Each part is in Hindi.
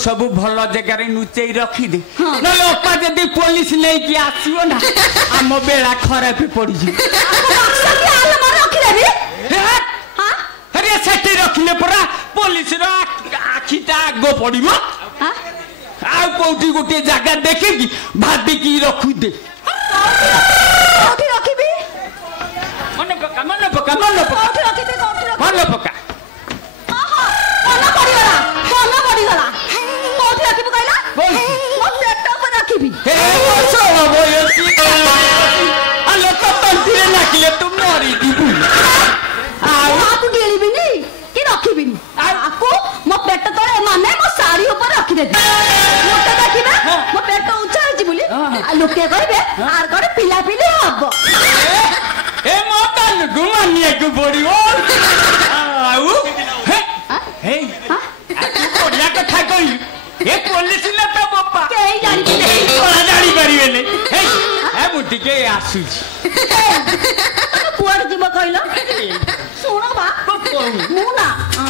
सब भल जगार लुचई रखीदे ना अपा जदि पुलिस नहीं आसो ना आम बेड़ा खराब पड़ी से रखिले परा पुलिस आखिटा आग पड़ कौटी गोटे जगह देखे भाविकी रखीदे मन पका मन पका मन पका मन पका लोके कहबे आर करे पिला पिली हबो ए मोता गुमानिया को पड़ियो आउ हे हे तू कोडिया कथा कहि ए पुलिस न त बप्पा के जानि नहीं कोला जानि परिबे ने हे ए मुठी के आसु कुआड जिम कहलो सुनो बा मु ना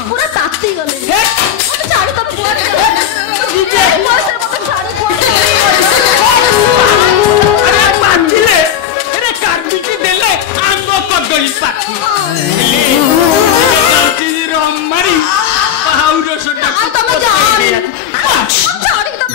पूरा ताती गले हे मते छाड़ी तब कुआड विजय मोसे मते छाड़ी कुआड अरे पाटिले अरे कार्तिकी देले रमारी पाउरो सोटा तुम जाओ छोड़ी तुम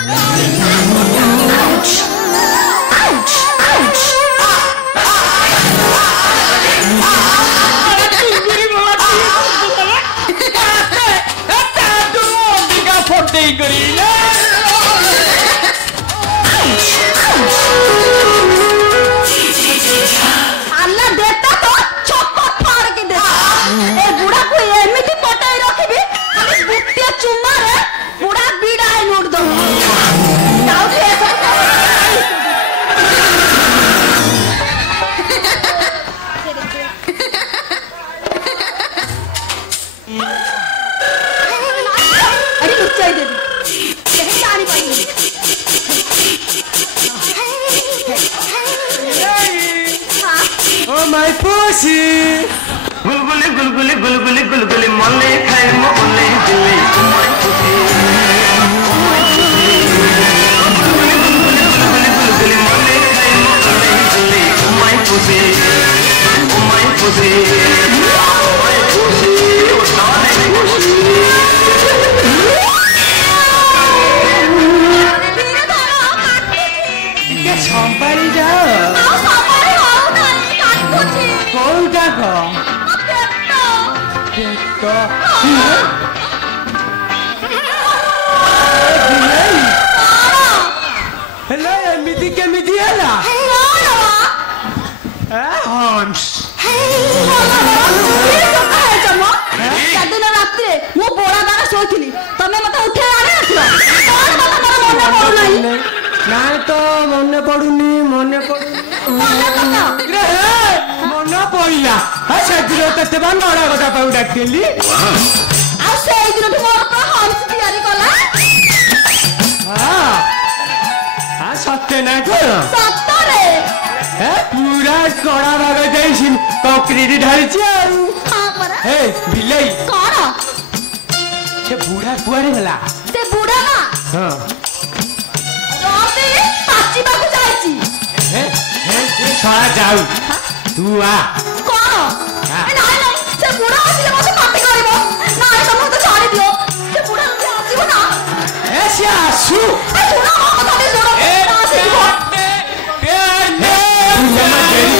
अल्लाह देता तो चप्पल फाड़ के देता ए बुढ़ा को एमिति पटाई रखबी खाली गुटिया चुम्मा रे बुढ़ा बीड़ाई नोट दो जाओ के अरे लुच्चाई दे यही जानी पड़ी ओ माय पुसी गुलगुली गुलगुली गुलगुली गुलगुली मल्ले खाए मोले दिले ओ माय पुसी गुलगुली गुलगुली गुलगुली गुलगुली मल्ले खाए मोले दिले oh my pussy oh my pussy oh my pussy oh साले पुसी के संपारी जाओ कोउटा को पेटो हेलो एमिति केमिति हला हंस दिन रात्रि मु बोड़ा दाना सोइथिली तमे मते उठे आने आथिलो कोन मते मोर मन पडु नाही ना तो मन पडुनी मन पड़िला से दिन ते नड़ा गटा पाऊ डाकली आ से दिन मोर तो हंस तैयारी कला हां सत्य ना को सत्तरे ए पूरा कड़ा भाग जाइसिन कंक्रीट ढालिछि आ हां परा ए बिलाई कोन से बूढ़ा कुआरे गला से बूढ़ा ना हां राते पाची बाकू जाईची ए साला जाऊ तू आ कोन ए नाही नाही से बूढ़ा आसीले मते पाटी करबो नाही तमे तो छाड़ी दियो से बूढ़ा आसीबो ना ए से आसु ए सुनो कथा दे सुनो ए आसीबो प्यार दे जमा देरी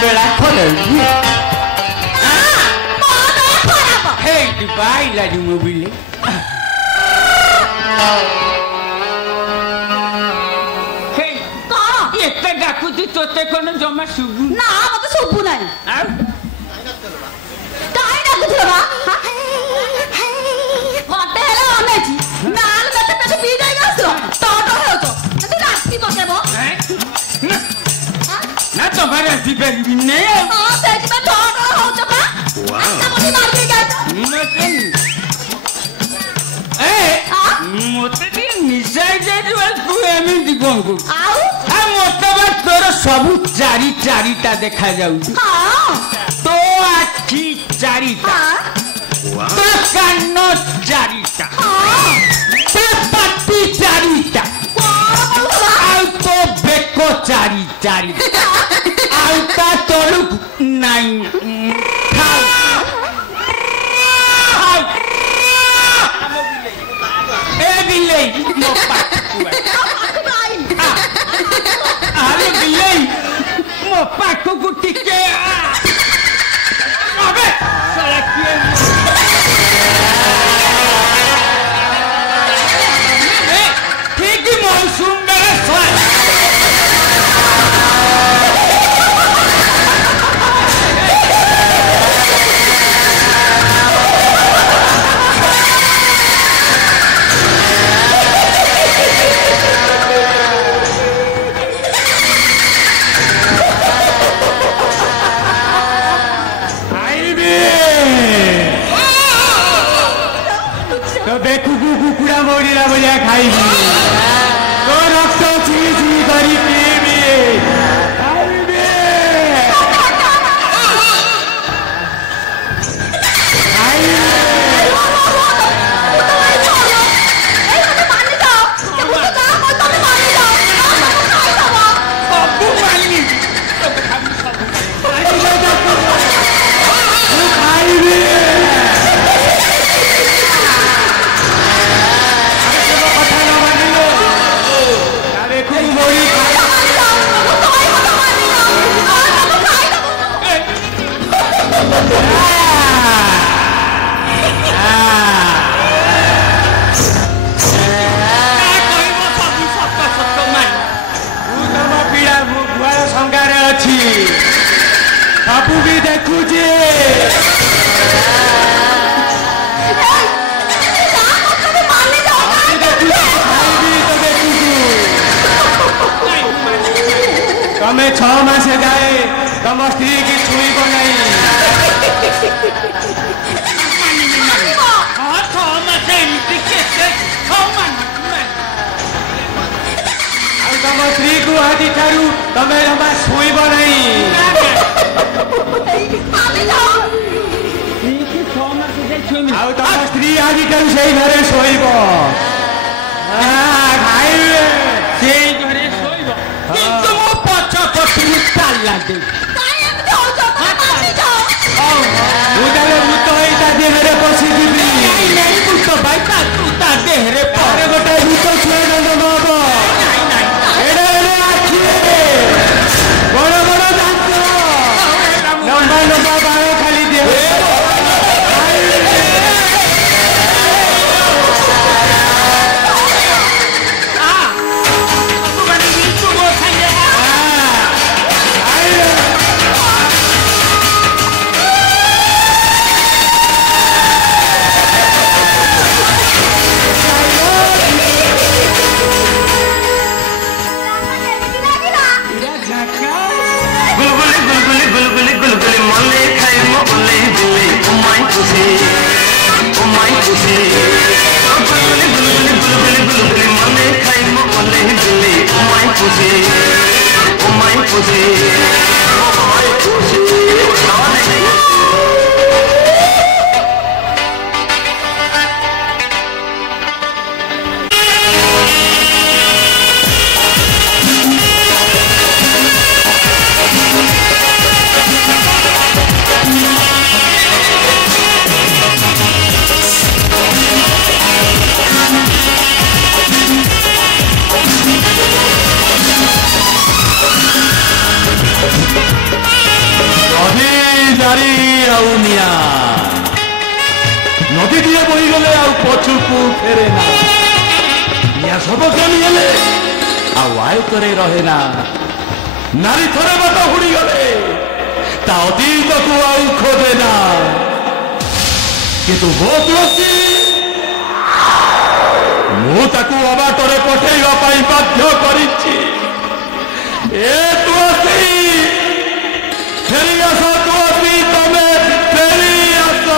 बेला खोले हे बाई लाडी मोबिले हे कोन एते डाकुती तोते कोन जमा सुबु ना मते सुबु नाही आ काई डाकुथिलो बा मते हेला अनेची नाल मते पेटे पी जाई गसो टोटो हेउतो तू राती पकेबो ना तो बारे दिबेली ने हां सेति में टोटो होतो बा अच्छा मोटी मार के जाई मते ए मते दी निसाई जाई तू एमी दिगों को आउ आ मते बा तोर सबु चारिटा देखा जाउ हां तो आखी चारिटा हां तो कानो चारिटा हां तो पट्टी चारिटा आउ तो बेको चारिटा आउ ता तोलु नाइन खाओ ए बिल्ले मो पाकुआ अरे बिल्ले मो पाकु को टिके बेकुकु कुकुड़ा मौरीरा भलिया खाइबी तो रक्त छि छि करी पिबी खाइबी बाबू भी देखुजे तमें 6 मास जाए तम स्त्री की छुईब नहीं तम स्त्री को आज ठारू तमें जमा छुईब नहीं ଆଉ ତମ ସ୍ତ୍ରୀ ଆଜିଠାରୁ ସେଇ ଘରେ ଶୋଇବ ଖାଇବେ ସେଇ ଘରେ ଶୋଇବ କିନ୍ତୁ ମୋ ପଛ ପଛରୁ ଚାଲିଲା ମୁଁ ତାହେଲେ ଭୂତ ହେଇ ତା ଦେହରେ ପଶିଯିବି ଭୂତ ଭାଇ ତୁ ତା ଦେହରେ ପରେ ଗୋଟେ ଭୂତ ଛୁଆ ନବ ଏଡେ ଏଡେ ଆଖି ବଡ ବଡ ଦାନ୍ତ ଲମ୍ବା ଲମ୍ବା ବାଳ ଖାଲି ଦେହ नदी दिए बही गले पछु को फेरे ना या सब कमी हेले आयतरे रहे ना नारी थरे बात हुड़ी गले ता अतीत को खोदे ना किंतु वो तुलसी मु ताकू अबाटरे पठेइबा पई बाध्य करिछि ए तुलसी फेरी आस तुलसी तमे फेरी आस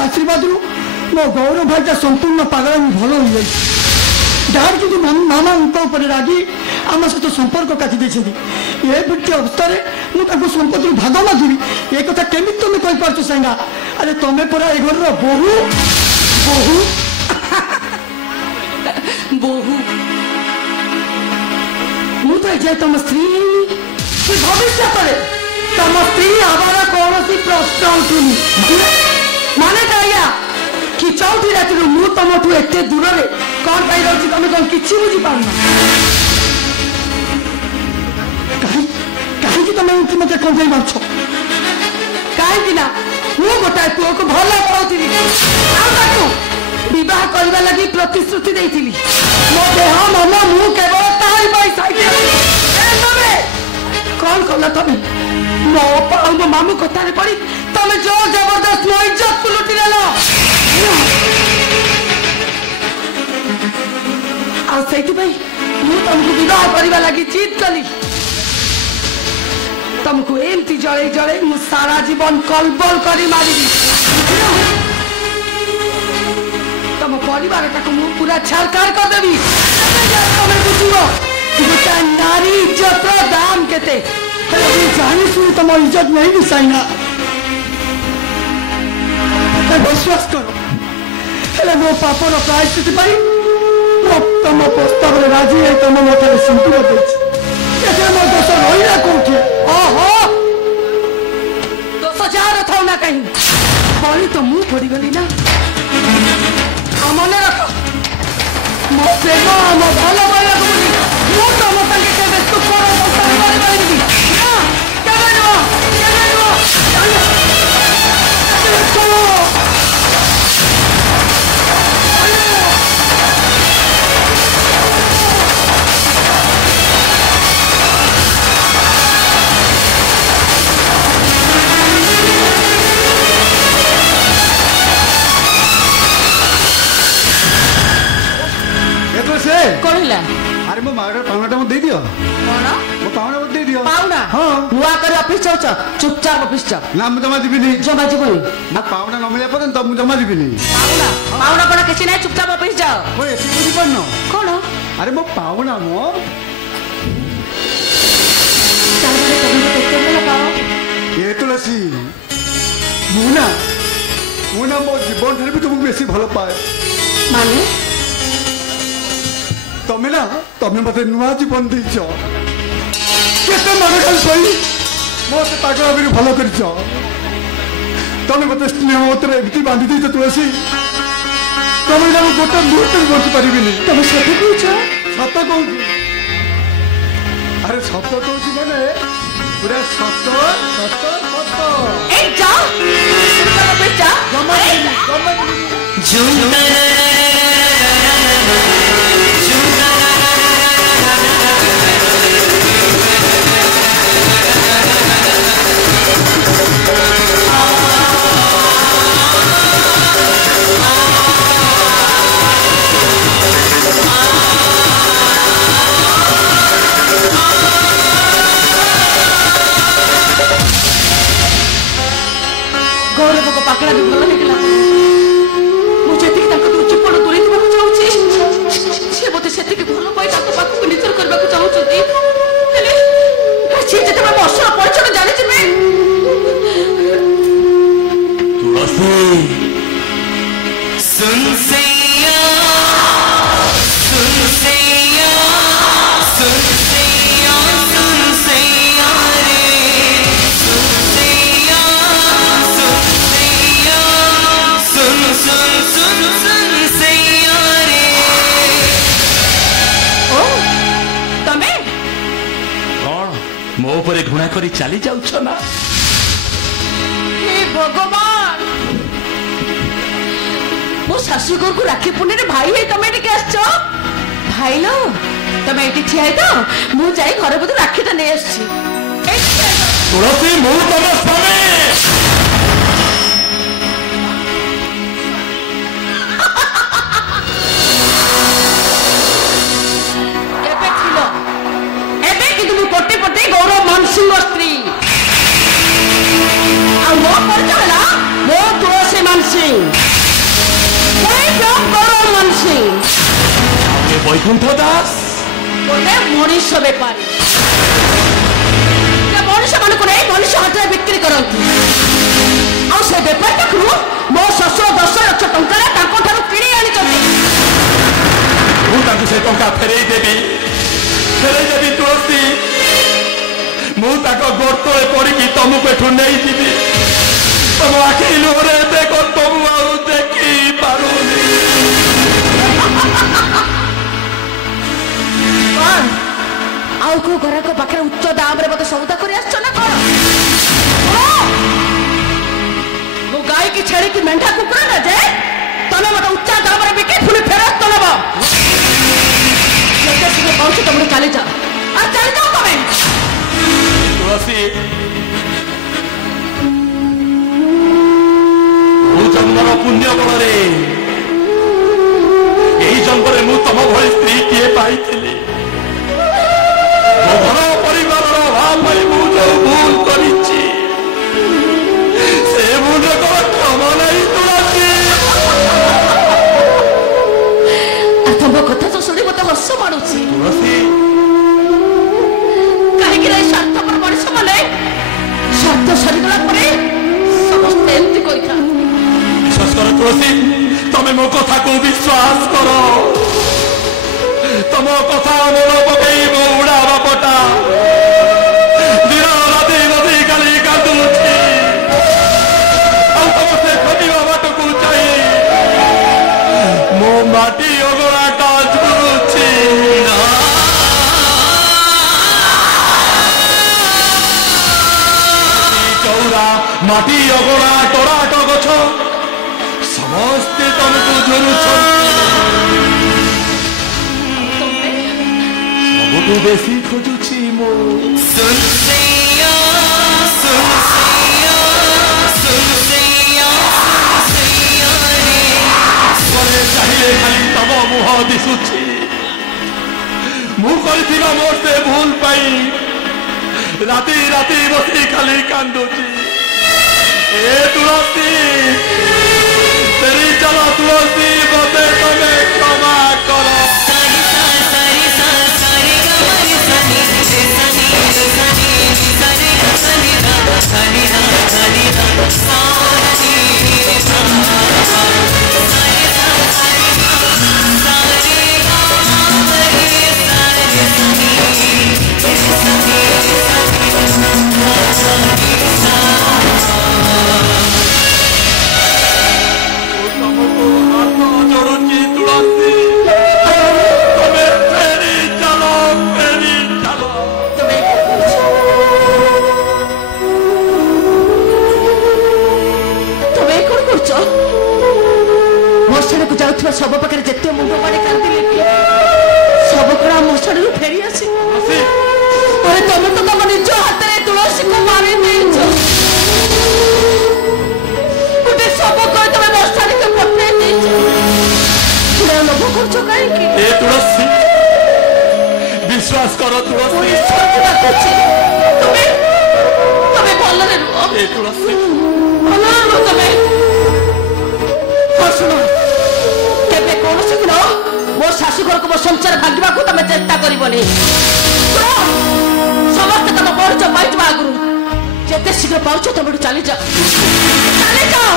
आशीर्वाद मो गौरव भाई संपूर्ण पागल भल हो जाए जहाँ कि मामा उपर रागी आम सहित संपर्क काटी ये वृत्ति अवस्था मुझे संपत्ति भाग मागिबी ये कथा केमी तुम कहीपर साइना अरे तुम्हें पूरा ए घर बहु बहु बहु मुझे तुम स्त्री भविष्य तुम स्त्री हमारा कौन सी प्रश्न उठुनी माने क्या कि चौथी रात मु तुम एत दूर में कौन पाई रही तुम कौन कि बुझी पारना कहीं तुम मत कंजे मार्च कहीं मु गोटाए पुओ को भल पाऊली बह करने लगी प्रतिश्रुति देती मो देह मन मु केवल कौन कल तुम मो मामू कथार पड़ी तुम जोर जबरदस्त मो इज्जत को लुटि नेल तुमको विवाह करने लगी जीत कली तुमको एमती जड़े जड़े मु सारा जीवन कलबल कर मारि तुम परिवार पूरा छारखार करदेवी तुम बुझ गोटा नारी इज्जत दाम केते जानी शुरू तुम इज्जत नहीं मिसाइना विश्वास करो मो पापर प्रायश्चित तुम प्रस्ताव राजी है तुम मत सिंदूर दे मो दोष रहा कौटे ओहो दोष जार था ना कहीं बड़ी तो मुँह पड़गली ना मन रख मो प्रेम मो भल पाइबा तुम आसिला अरे मो मागड़ा पावनाटा मो दे दियो कोन मो पावना मो दे दियो पाउना हां नुआ कर ऑफिस जाउछ चुपचाप ऑफिस जा ना मु जमा दिबिनी जमा जीवनी ना पावना न मिले पर्यंत मु जमा दिबिनी पाउना पाउना कोन किछि नै चुपचाप ऑफिस जा ओ एति बुझी पड़नो कोन अरे मो पावना मो तारे तबे पेटे में लगाओ ये तुलसी मुना मुना मो जीवन ठारे भी तुमको बेसी भलो पाए माने तमें मत नुआ जीवन दीच केते मन खाली सही मत पागल भी भलो कर तमें मत स्नेह मतरे एमती बांधी दी तुलसी तमें जब गोटे मुहूर्त भी बची पारिनी तुम सत कहूछ सत कहूँ अरे सत कहूँ मैंने पूरा सत सत सत ए जा ऑफिस जा गौरव को पाकड़ा भी भल लगला मुझे चिपड़ दूरी चाहिए से मत से भल पाई पाखक निचर करने चाहते असर परिचय जानी मो उपरे घृणा करी चली जाउछ ना हे भगवान मो शाशुघर को राखी पुण्य भाई है तमें आसो भाई लो तमें ये ठिया तो मुझे जाई घर बोध राखीटा नहीं आसी तुलसी मु तम स्वामी गौरव मानसिंह स्त्री मो परिचय मो तुलसी मानसिंह गौरव मानसिंह वैकुंठ दास गोटे मनीष बेपारी मनीष मान मनीष हाथ बिक्री करती से बेपारी पाखु मो शशुर 10 लाख टंका किणी आनी से टंका फेरई देवी तुलसी मु गोड़ तले पड़ी तुमको एठू नहीं जीवी तुम आखि लुहरे देख तुम देखी पारुनी आउ को घर को पाखे उच्च दाम रे मत सौदा कर ना कौन मो गाय की छेड़ी की मेंढा कुकुरा ना जाए तने मत उच्च दाम रे बिके पुणी फेरस्त नब पहुंच तुम चली जा चली जाओ तमें तुलसी जन्मर पुण्य बल जन्म मु तुम भाई स्त्री किए पाई घर परिवार अभाव जो भूल कर भूल क्षमा नहीं तुलसी तुम कथा तो शुणी मत हस मानुची तुलसी कहीं स्वार्थपर मनुष्य मैंने स्वार्थ सरीगला समस्ते एमती कही विश्वास कर तुलसी तमें मो कथा को विश्वास कर तुम कथा मन पकई मो उड़ा बापटा दिन राति नदी खाली कांदुची से खटिया बाट को चाहिए मो माटी अगड़ा काज करुची माटी अगड़ा टराट गछ समस्ते तुमको झुरुछ सबुठू बेसी खोजुची मो चाहिए खाली तम मुह दिशुची ମୁଁ କରିଥିବା ମୋର ସେ ଭୁଲ ପାଇଁ ରାତି ରାତି ବସି ଖାଲି କାନ୍ଦୁଛି। ଏ ତୁଳସୀ ତେରି ଚଲ ତୁଳସୀ ମତେ ତମେ କ୍ଷମା କର। सब पाखे जिते मुंड मारी कांदी सब कड़ा मशाड़ी फेरी आसी अरे तुम तो तुम निज हाथ में तुलसी को मारी गोटे सब कह तुम मशाड़ी को पठे लोभ कर कहीं तुलसी विश्वास करो तुलसी तुम्हें भल रुह तुलसी भल रुह तुम्हें शुण मो शाशुघर को मो संसार भागवा को तुम चेष्टा करबनी समस्त तुम पढ़ुच पाइज आगु जिते शीघ्र पाउच तुम चली जाओ चली जाओ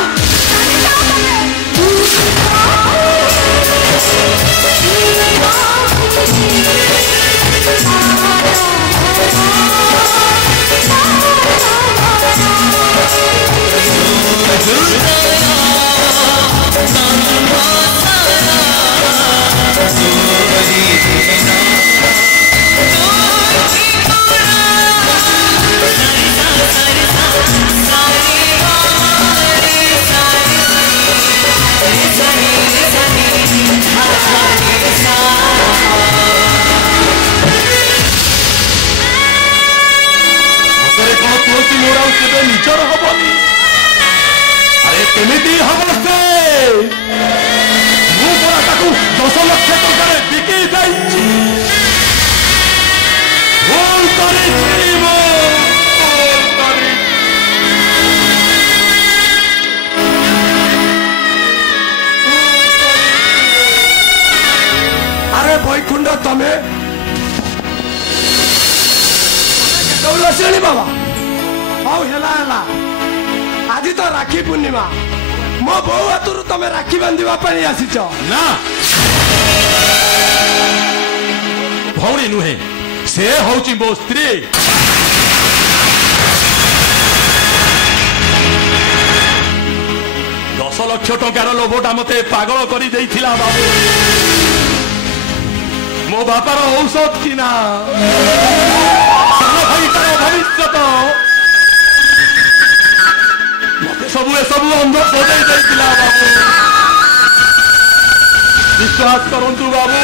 निजर हबनी अरे केमिति हब से मु पूरा ताकू 10 लाख टका बिकी जाइछि भूल करिछि मो भूल करि अरे बैकुंठ तमे दौलसेनी बाबा हाउ हेला आज तो राखी पूर्णिमा मो बो हाथुरु तमे राखी बांधिबा पई आसीछ ना भौणी नुहे से होची मो स्त्री 10 लाख टंकार लोभटा मते पागल करी देइथिला बाबू मो बापार औषध किना सानो भाईटार भविष्यत सब अंध सजाई देइथिला बाबू विश्वास करंतु बाबू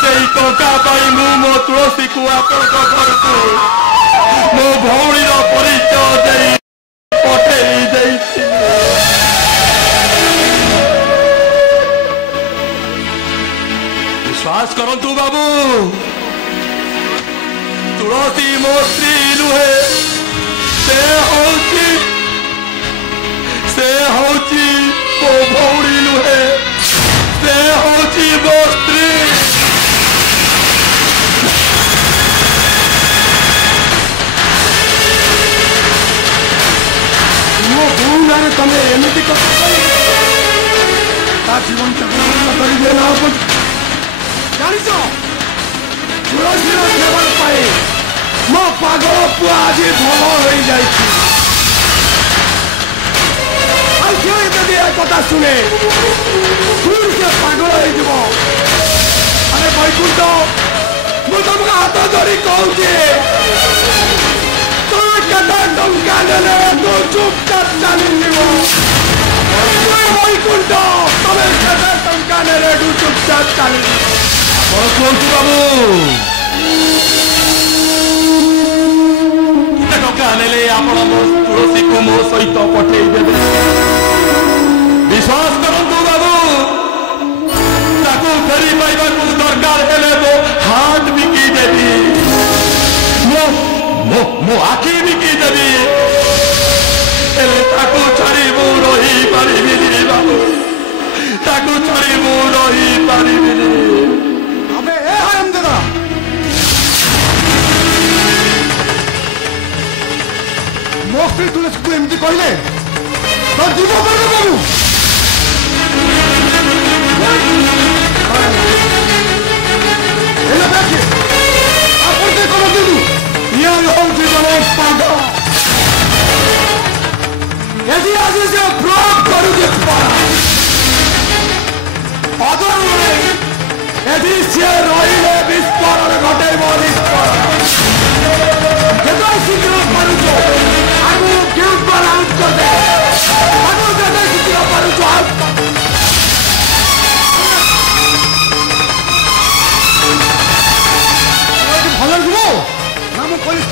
सेई टंका पाई मो तुलसी को आपण घर को मो भौणी परिचय दे पठेई देइथिला विश्वास करंतु बाबू तुलसी मो स्त्री नुहे से होची मो भौणी नुहे से होची मो स्त्री मो भौणी तमे एमती जीवन चक्र करिए ना जानिस तुलसी सेवन पाए मो पागल पुआ आज भल हो जाइछि कथा शुणे से पागल हो अरे बैकुंठ मु तुमको हाथ धरी कहूँ टंका ने तो चुपचाप चली बैकुंठ तमें टंका ने चुपचाप चली कहतु बाबू टंका ने आप तुलसी को मो सहित पठेई देवे विश्वास करंतु बाबू ताकू फेरी पाइबा दरकार हेले ତାକୁ ଛାଡ଼ି ମୁଁ ରହିପାରିବିନି। अबे ए हरामजादा ମୋ ସ୍ତ୍ରୀ ତୁଳସୀକୁ ଏମିତି କହିଲେ ତ ଯିବ ବାବୁ ହେଲେ ଦେଖେ ଆପଣ ଯେ କଣ ଦିନୁ ଇଏ ହେଉଛି ଜଣେ ପାଗଳ ଏଠି ଆଜି ସେ ବ୍ଲକ୍ କରୁଛି ଏଠି ସିଏ ରହିଲେ ବିସ୍ଫୋରଣ ଘଟାଇବ ବିସ୍ଫୋରଣ ଯେତେ ଶୀଘ୍ର ପାରୁଛ ଆଗକୁ କେଉଁ ଆଉଟ୍ କରିଦେ ଆଗକୁ ଯେତେ ଶୀଘ୍ର ପାରୁଛ ଆଉଟ୍ ଭଲ ଯିବ ନା ମୁଁ ପୋଲିସ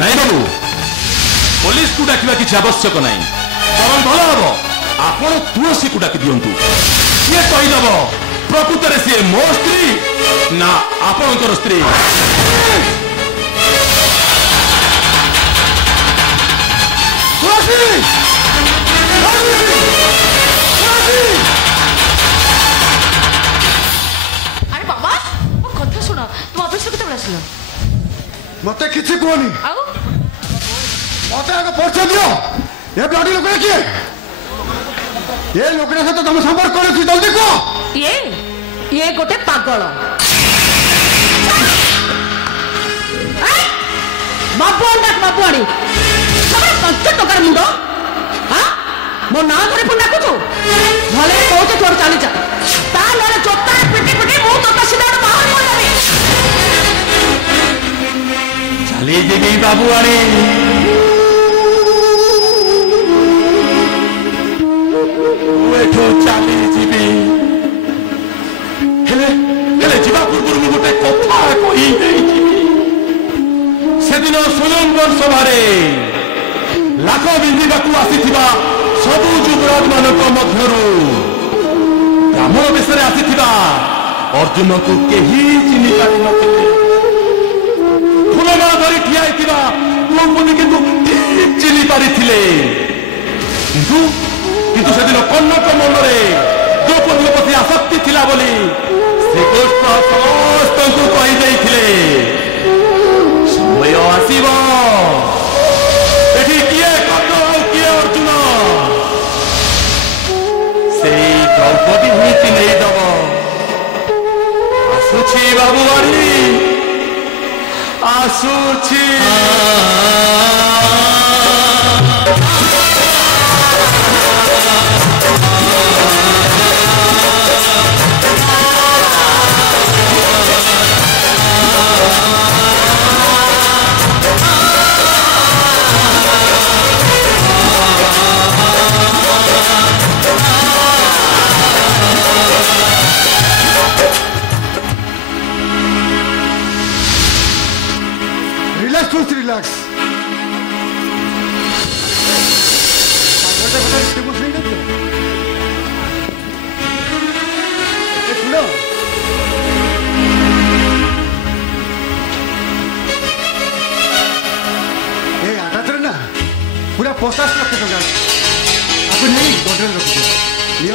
ନାଇଁ ବାବୁ ପୋଲିସକୁ ଡାକିବା କିଛି ଆବଶ୍ୟକ ନାହିଁ ବରଂ ଭଲ ହବ ଆପଣ ତୁଳସୀକୁ ଡାକି ଦିଅନ୍ତୁ ସିଏ କହିଦେବ ପ୍ରକୃତରେ ସିଏ ମୋ ସ୍ତ୍ରୀ ନା ଆପଣଙ୍କର ସ୍ତ୍ରୀ। ଆରେ ବାବା ମୋ କଥା ଶୁଣ ତୁ ଅଫିସରୁ କେତେବେଳେ ଆସିଲ? ମତେ କିଛି କୁହନି ଆଉ ମତେ ଆଗ ପରିଚୟ ଦିଅ ଏ ବ୍ଲଡି ଲୋକଟା କିଏ ଏ ଲୋକଟା ସହିତ ତମ ସମ୍ପର୍କ ଅଛି ଜଲ୍ଦି କୁହ। ଇଏ ଗୋଟେ ପାଗଳ ବାବୁଆଣୀ ତମେ 5 ଟଙ୍କାର ମୁଣ୍ଡ ମୋ ନାଁ ଧରି ପୁଣି ଡାକୁଛୁ ଭଲେ କହୁଛୁ ତୋର ଚାଲିଚା ତା ନହେଲେ ଚୋତା ପିଟି ପିଟି ମୁଁ ତୋତା ସିଧା ବାହାର କରିଦେବି। ଚାଲିଯିବି ବାବୁଆଣୀ ଏଠୁ ଚାଲିଯିବି ହେଲେ ଯିବା ପୂର୍ବରୁ ମୁଁ ଗୋଟେ କଥା କହିଦେଇଯିବି ସେଦିନ ସ୍ୱୟଂବର ସଭାରେ ଲାଖ ବିନ୍ଧିବାକୁ ଆସିଥିବା ସବୁ ଯୁବରାଜ ମାନଙ୍କ ମଧ୍ୟରୁ ବ୍ରାହ୍ମଣ ବେଶରେ ଆସିଥିବା ଅର୍ଜୁନକୁ କେହି ଚିହ୍ନି ପାରିନଥିଲେ ଫୁଲମାଳ ଧରି ଠିଆ ହେଇଥିବା ଦ୍ରୌପଦୀ କିନ୍ତୁ ଠିକ୍ ଚିହ୍ନି ପାରିଥିଲେ କିନ୍ତୁ ସେଦିନ କନକ ମନରେ ଦ୍ରୌପଦୀଙ୍କ ପ୍ରତି ଆସକ୍ତି ଥିଲା ବୋଲି ଶ୍ରୀକୃଷ୍ଣ ସମସ୍ତଙ୍କୁ କହିଦେଇଥିଲେ ସମୟ ଆସିବ ଏଠି କିଏ କର୍ଣ୍ଣ ଆଉ କିଏ ଅର୍ଜୁନ ସେଇ ଦ୍ରୌପଦୀ ହିଁ ଚିହ୍ନେଇଦବ। ଆସୁଛି ବାବୁଆଣୀ ଆସୁଛି। Relax. पूरा 50 लाख टका आपको नहीं होटल रखिए ये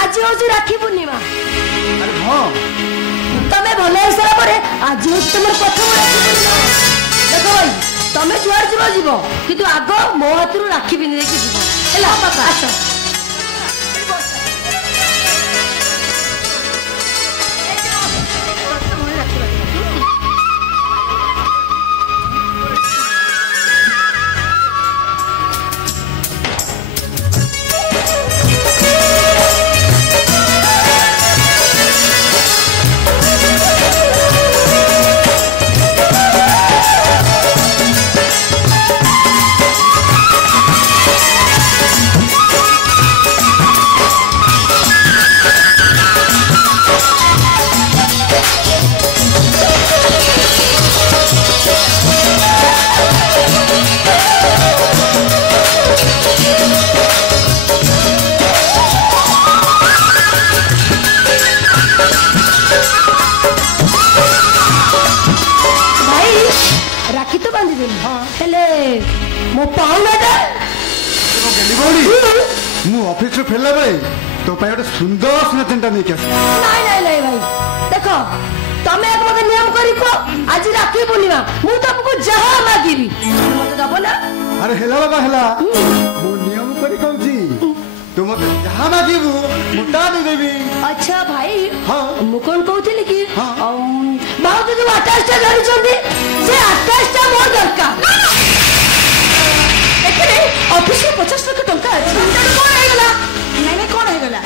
आज हूँ राखी पूर्णिमा अरे हाँ तमें भल हिसाब पर आज हूँ तुम प्रथम राखी पूर्णिमा देख भाई तमें जुआर जीव जीव किंतु आग मो हाथ राखी पिंधि जीव है आस मो पाउनाटा गेली भौणी मु ऑफिस रे फेरला बेले तो पाए गोटे सुंदर सुना चेनटा नहीं के नहीं नहीं नहीं भाई देखो तमे एक मते नियम करी को आज राखी बोलिवा मु तुमको जहां मागिबी मते दबो ना अरे हेला बाबा हेला मु नियम करी कहूची तुम मते जहां मागिबू मुटा दे देबी अच्छा भाई हां मु कोन कहउथिली कि हाँ। बाबू जो 28 टा गाड़ी चलती से 28 टा मोर दरकार देखले ऑफिस में 50 लाख टंका अछि कोन आइगला नहीं कौन है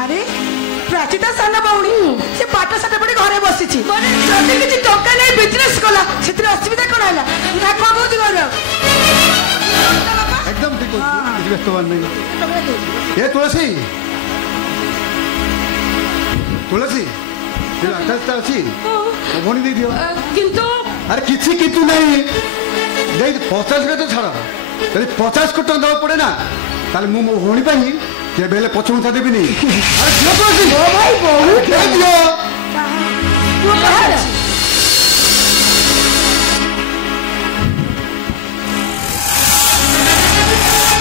अरे प्राचीता साना बाउणी से पाठ साठ पढ़ी घरे बसी जदि किसी टंका नहीं बिजनेस कला से असुविधा कौन है ना कौन कौन घर एकदम ठीक होची व्यस्त वन नहीं ये तुलसी तुलसी ते आकाशटा अछि भौणी दे दियो किंतु अरे किछि कितु नहीं दे 50 रे तो छाड़ यदि 50 को टंका दवा पड़े ना ताले मु मो भौणी पाई के बेले पछमुता देबी नहीं अरे दियो तुलसी ओ भाई बहुत दे दियो तू कहां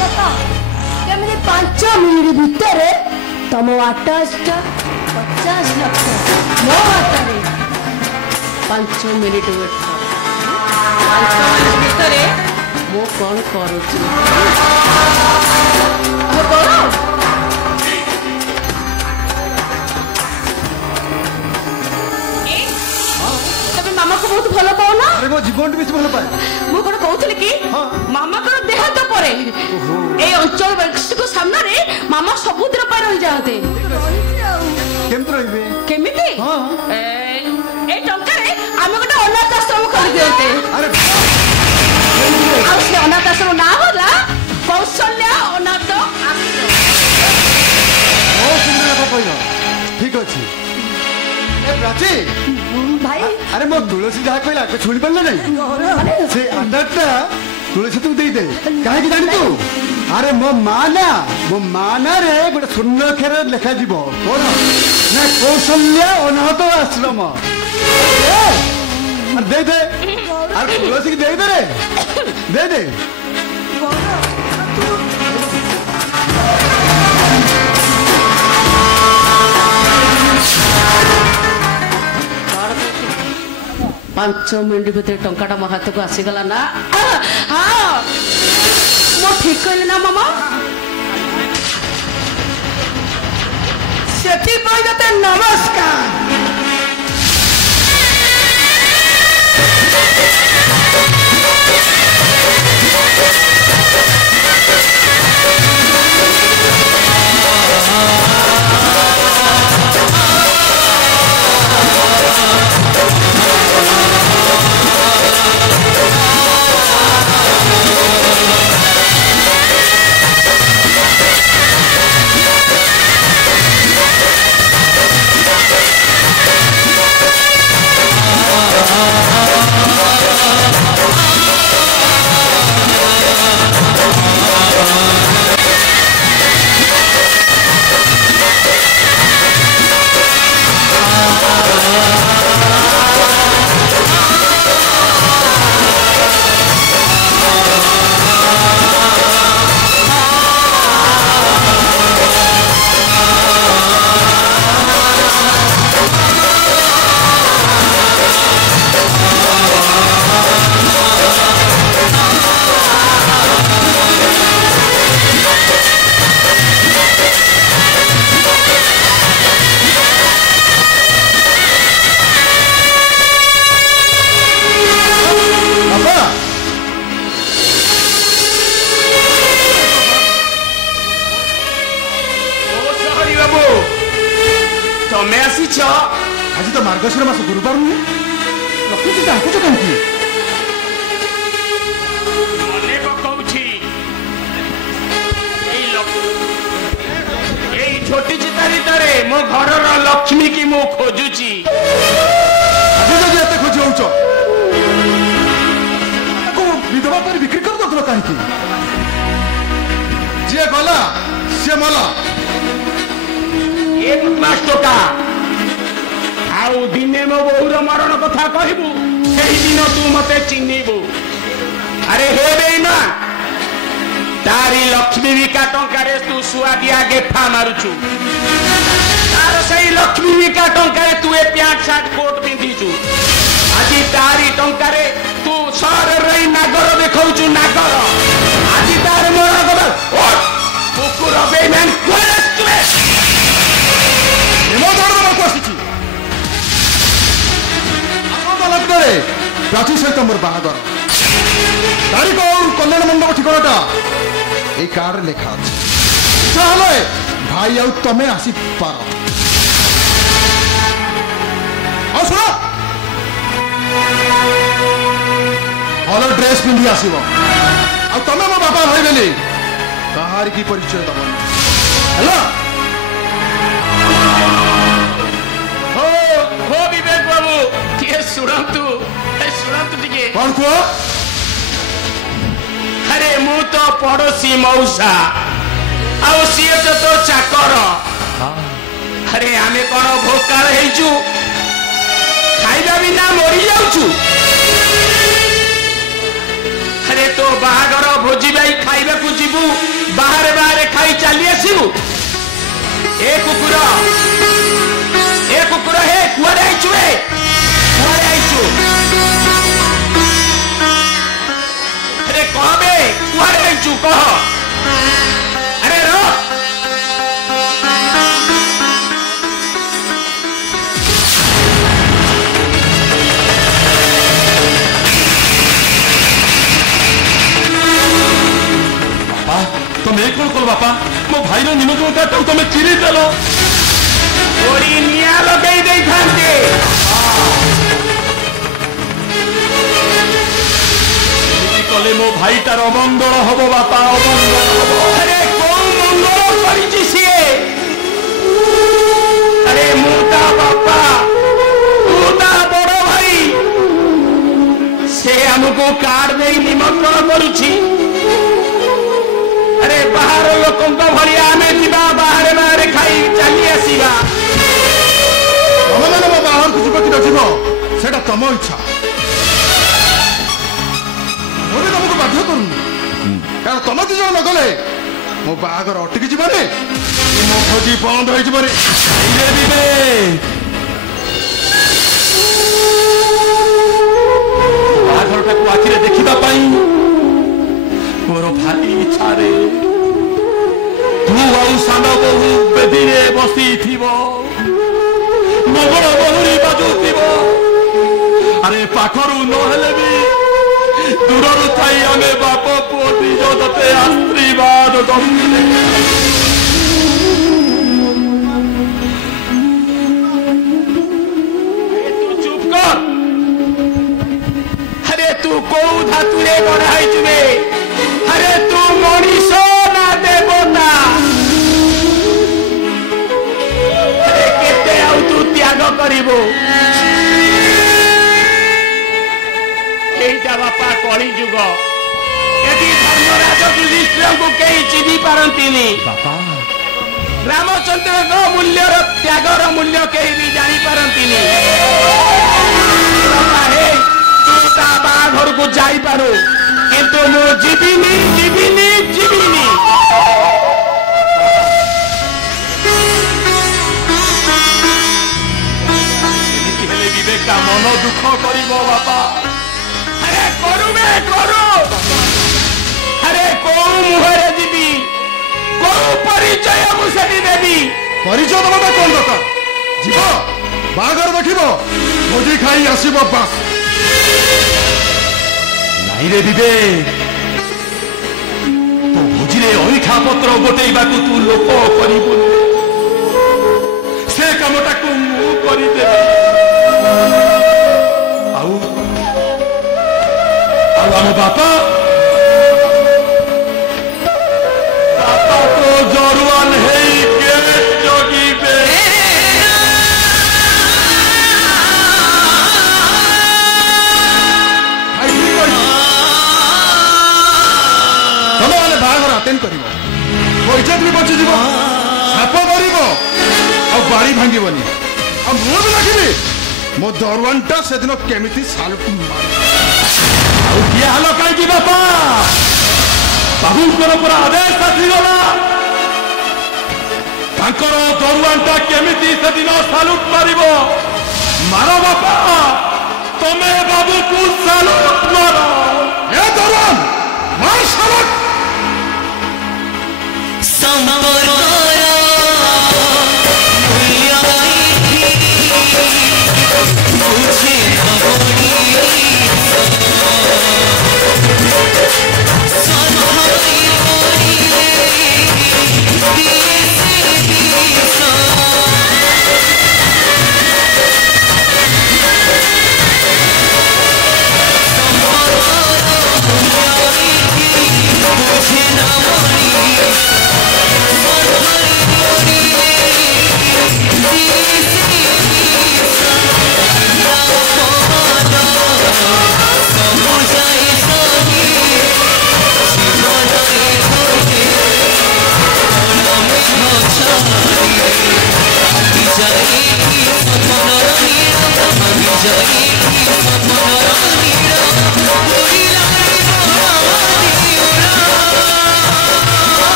लता केमने 5 मिनिट भीतर तम 28 टा 50 लाख मो हातरे 5 मिनिट वेट 5 मिनिट भीतर मो कौन करूची हो करो तबे मामा को बहुत भलो पाओ ना अरे मो जीवन भी भलो पाए मु कोन कहउथले कि हाँ। मामा को देहांत परे ए अंचल को सामने रे मामा सबुद्र पर रह जाते केम तो रहिबे केमिति हां ए टंका रे आमे गोटे अनाथ आश्रम कर देते अरे आ से अनाथ आश्रम ना होला कौशल्या अनाथ आश्रम ओ सुंदर को कहलो ठीक अछि ए प्राची भाई अरे मो तुलसी जहा कहला के छुणी पड़ले नहीं से अंदरटा तुलसी तू दे दे काहे कि जानि तू अरे मो माना रे गोटे शून्य अक्षर लेखा जीव कोन ना कौशल्या अनाथ आश्रम अरे दे दे अरे तुलसी दे दे रे दे दे पांच मिनट भीतर टंकाटा मो हाथ को आसीगला ना हाँ मो ठीक कहले ना मामा सेठी पाइते नमस्कार तमें आसीछ आज तो मार्गशीर मास गुरुवार नुहे लक्ष्मी डाकुच कहीं मने पकाउछि एई छोटी चिता भितरे मो घरर लक्ष्मी की मु खोजुछि आज जदि एते खोज होउछ को विधवा पर बिक्री कर दतलो काहे जे गला से मला एक मास टका आउ दिने मो बहुर मरण कथा कहबू सेही दिन तू मते चिन्हिबू अरे हे बेईमा तारी लक्ष्मी विका टंकारे तू सुआदिया गेफा मारुचु तार सही लक्ष्मी विका टंकारे तू ए पैंट शर्ट कोट पिंधिचु आज तारी टंकारे तू सहर रही नागर देखौचु नागर आज तार मोरा गबल ओ कुकुर बेईमान कोरस तुए एमो दौड़ दबा कोसिची आपन लगतरे प्राची सहित मोर बाहागर तारीख और कल्याण मंडप ठिकानाटा এই কার্ড লেখা আছে তাহলে ভাই আর তুমি আসি পার আসো ভাল ড্রেস পিন্ধি আসিব আর তুমি মো বাবা ভাই বেলি কাহার কি পরিচয় দব হ্যালো हो विवेक बाबू ये सुरंतु टिके कौन को अरे मु तो पड़ोसी मौसा आउ सी तो चाकर अरे आमे कौन भोकाल हेचु खाइबा बिना मरी जाउछु अरे तो बाहागर भोजी भाई खाइबा को जीवु बाहर बाहर खाई चली आसीबु ए कुकुर हे कुआरे आइछु अरे कहबे कुआरे आइछु कह अरे रो बापा तुम एक कौन करो बापा मो भाई निमंत्रण काटू तुम चिरी देल ओरी निया लगई देई थांते कले मो भाई तार अमंगल हम बापा अमंगल हम अरे कौन मंगल करिछि सिए अरे मुता बापा मुता बड़ भाई से हमको कार्ड देई निमंत्रण करुछि अरे बाहर लोकों भलिया आमे जीवा बाहर बाहर खाई चली आसीबा ତମେ ମୋ ବାହାର କିଛି ପ୍ରତି ନଯିବ ସେଇଟା ତମ ଇଚ୍ଛା ମୁଁ ବି ତମକୁ ବାଧ୍ୟ କରୁନି କାରଣ ତମେ ଦି ଜଣ ନଗଲେ ମୋ ବାହାଘର ଅଟକି ଯିବନି ମୋ ଭୋଜି ବନ୍ଦ ହୋଇଯିବନି ବାହାଘରଟାକୁ ଆଖିରେ ଦେଖିବା ପାଇଁ ମୋର ଭାରି ଇଚ୍ଛାରେ ତୁ ଆଉ ସାନ ବୋହୂ ବେଦୀରେ ବସିଥିବ ମଙ୍ଗଳ ବହୁରୀ ବାଜୁଥିବ ଆରେ ପାଖରୁ ନହେଲେ ବି ଦୂରରୁ ଥାଇ ଆମେ ବାପ ପୁଅ ନିଜ ତତେ ଆଶୀର୍ବାଦ ଦଉଥିଲେ तू चुप कर अरे तू कौ धातुरे गढ़ा है अरे तू मनीष ना देवता अरे केते आउ तू त्याग करिबो एटा बापा कली जुग एटी धर्मराज युधिष्ठिर को केही चिन्हि पारंतिनी बापा रामचंद्र मूल्यर त्यागर मूल्य केही भी जानी पारंतिनी तू ता बाघर को जाई पारो किंतु मु जीविनी विवेक का मन दुख करिबो बापा अरे करू अरे को मुहरे जीवी को परिचय मुसेटी देवी ପରିଚୟ ଦେବାଟା କଣ ଦରକାର ଯିବ ବାହାଘର ଦେଖିବ ଭୋଜି ଖାଇ ଆସିବ ବାସ୍ ନାଇଁ ରେ ବିବେକ ତୋ ଭୋଜିରେ ଅଇଠା ପତ୍ର ଗୋଟେଇବାକୁ ତୁ ଲୋକ କରିବୁନି ସେ କାମଟାକୁ ମୁଁ କରିଦେବି ଆଉ ଆମ ବାପା ତ ଜରୁଆନ ହେଇ ଗେଟ୍ ଜଗିବେ ତମେ ମାନେ ବାହାଘର ଆଟେଣ୍ଡ କରିବ ମୋ ଇଜ୍ଜତ ବି ବଞ୍ଚିଯିବ ସାପ କରିବ ଆଉ ବାଡ଼ି ଭାଙ୍ଗିବନି ଆଉ ମୁଁ ବି ଦେଖିବି ମୋ ଦରୱାନଟା ସେଦିନ କେମିତି ସାଲକୁ ମାର किए हल कहीं बापा बाबूंकर पूरा आदेश आसीगला दरुआनटा केमिति से दिन सालुट मार मार बापा तुम्हें बाबू को सालुट मार ए दरुआन मार सालुट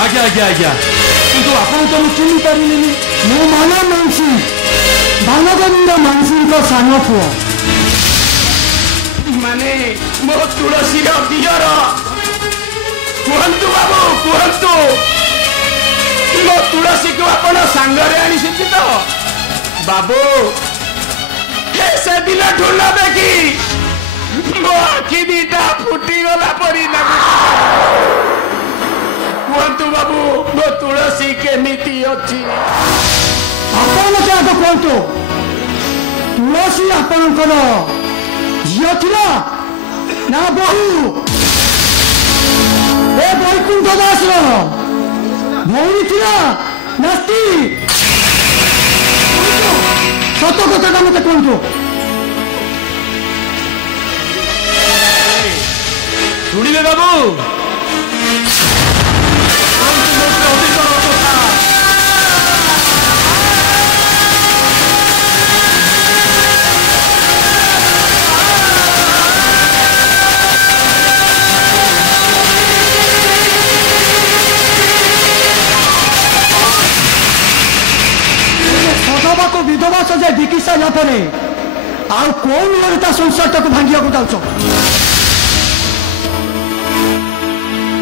आज्ञा आज्ञा आज्ञा किंतु आपण तो चिन्ह पारिनी मो मान मानसी दानगंध मानसी को सानो पुओ माने मो तुलसी दियर कहतु बाबू कहतु मो तुलसी को आपण सांगरे आनी तो बाबू से दिन ढूंढ देखी मो आखि दीटा फुटी गला परी कहतु बाबू मो तुलसी केमिति अच्छी आपण क्या तो कहतु तुलसी आपणकर झील थिला ना बहु ए वैकुंठ दास भौणी थिला ना स्त्री सत कथा मत कहतु शुणिले बाबू सदवा को विधवा सजाए बिकी सारा पर आउ कौन लड़ता संसार तक भांगिया को जाऊच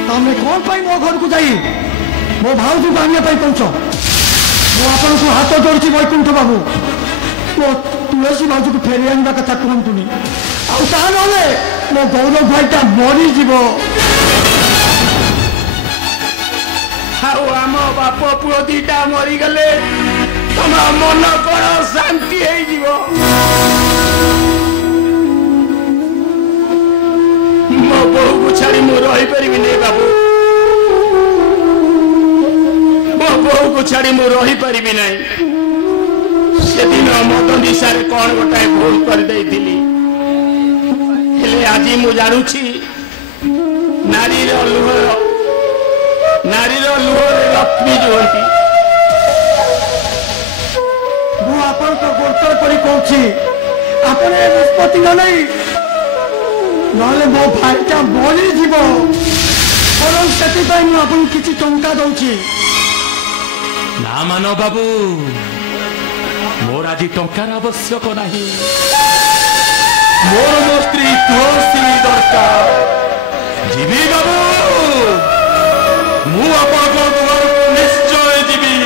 तमें कौन पाई मो घर को जाई मो भाव को आनिया पाई कहछ मो आपन को हाथ जोड़ची वैकुंठ बाबू मो तुलसी भाउज को फेरी आनिबा कथा कहंतुनी आउ ता नले मो गौरव भाईटा मरी जीवो हाउ आम बाप पुओ दीटा मरी गले तम मन कौन शांति हो मो बहु को छाड़ी मु रही पारि नहीं बाबू मो बहु को छाड़ी मु रही पारि नहीं से दिन मद निशा कौन गोटाए भूल कर देइथिली हेले आज मु जानुछि नारीर लुहरे लक्ष्मी जुहंती आपण तो गोचर करी कहछि आपण ए निष्पत्ति न नहीं नले मो भाईटा मरी जीव बरं से मुझे किसी टंका दौची ना मानो बाबू मोर आज टंकार आवश्यक नहीं मोर मो स्त्री तुलसी दरकार जीवी बाबू मु अपन घर को निश्चय जीवी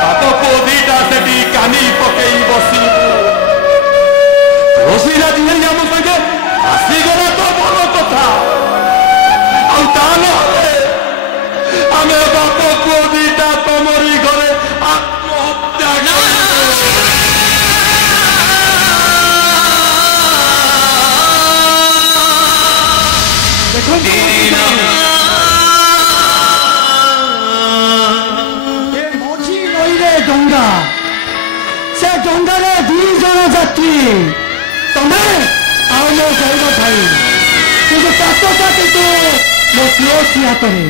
बापको दीटा से कानी पकई बसी रोसीला दिहरी आम संगे आसीगला तो बड़ कथा आम बाप पुओ दीटा तमरी घरे आत्महत्या मो डंगारे 2 जन यात्री तमे आओ मो गरीब भाई କିନ୍ତୁ ଚାଷଟା କିନ୍ତୁ ମୋ ପିଓସି ହାତରେ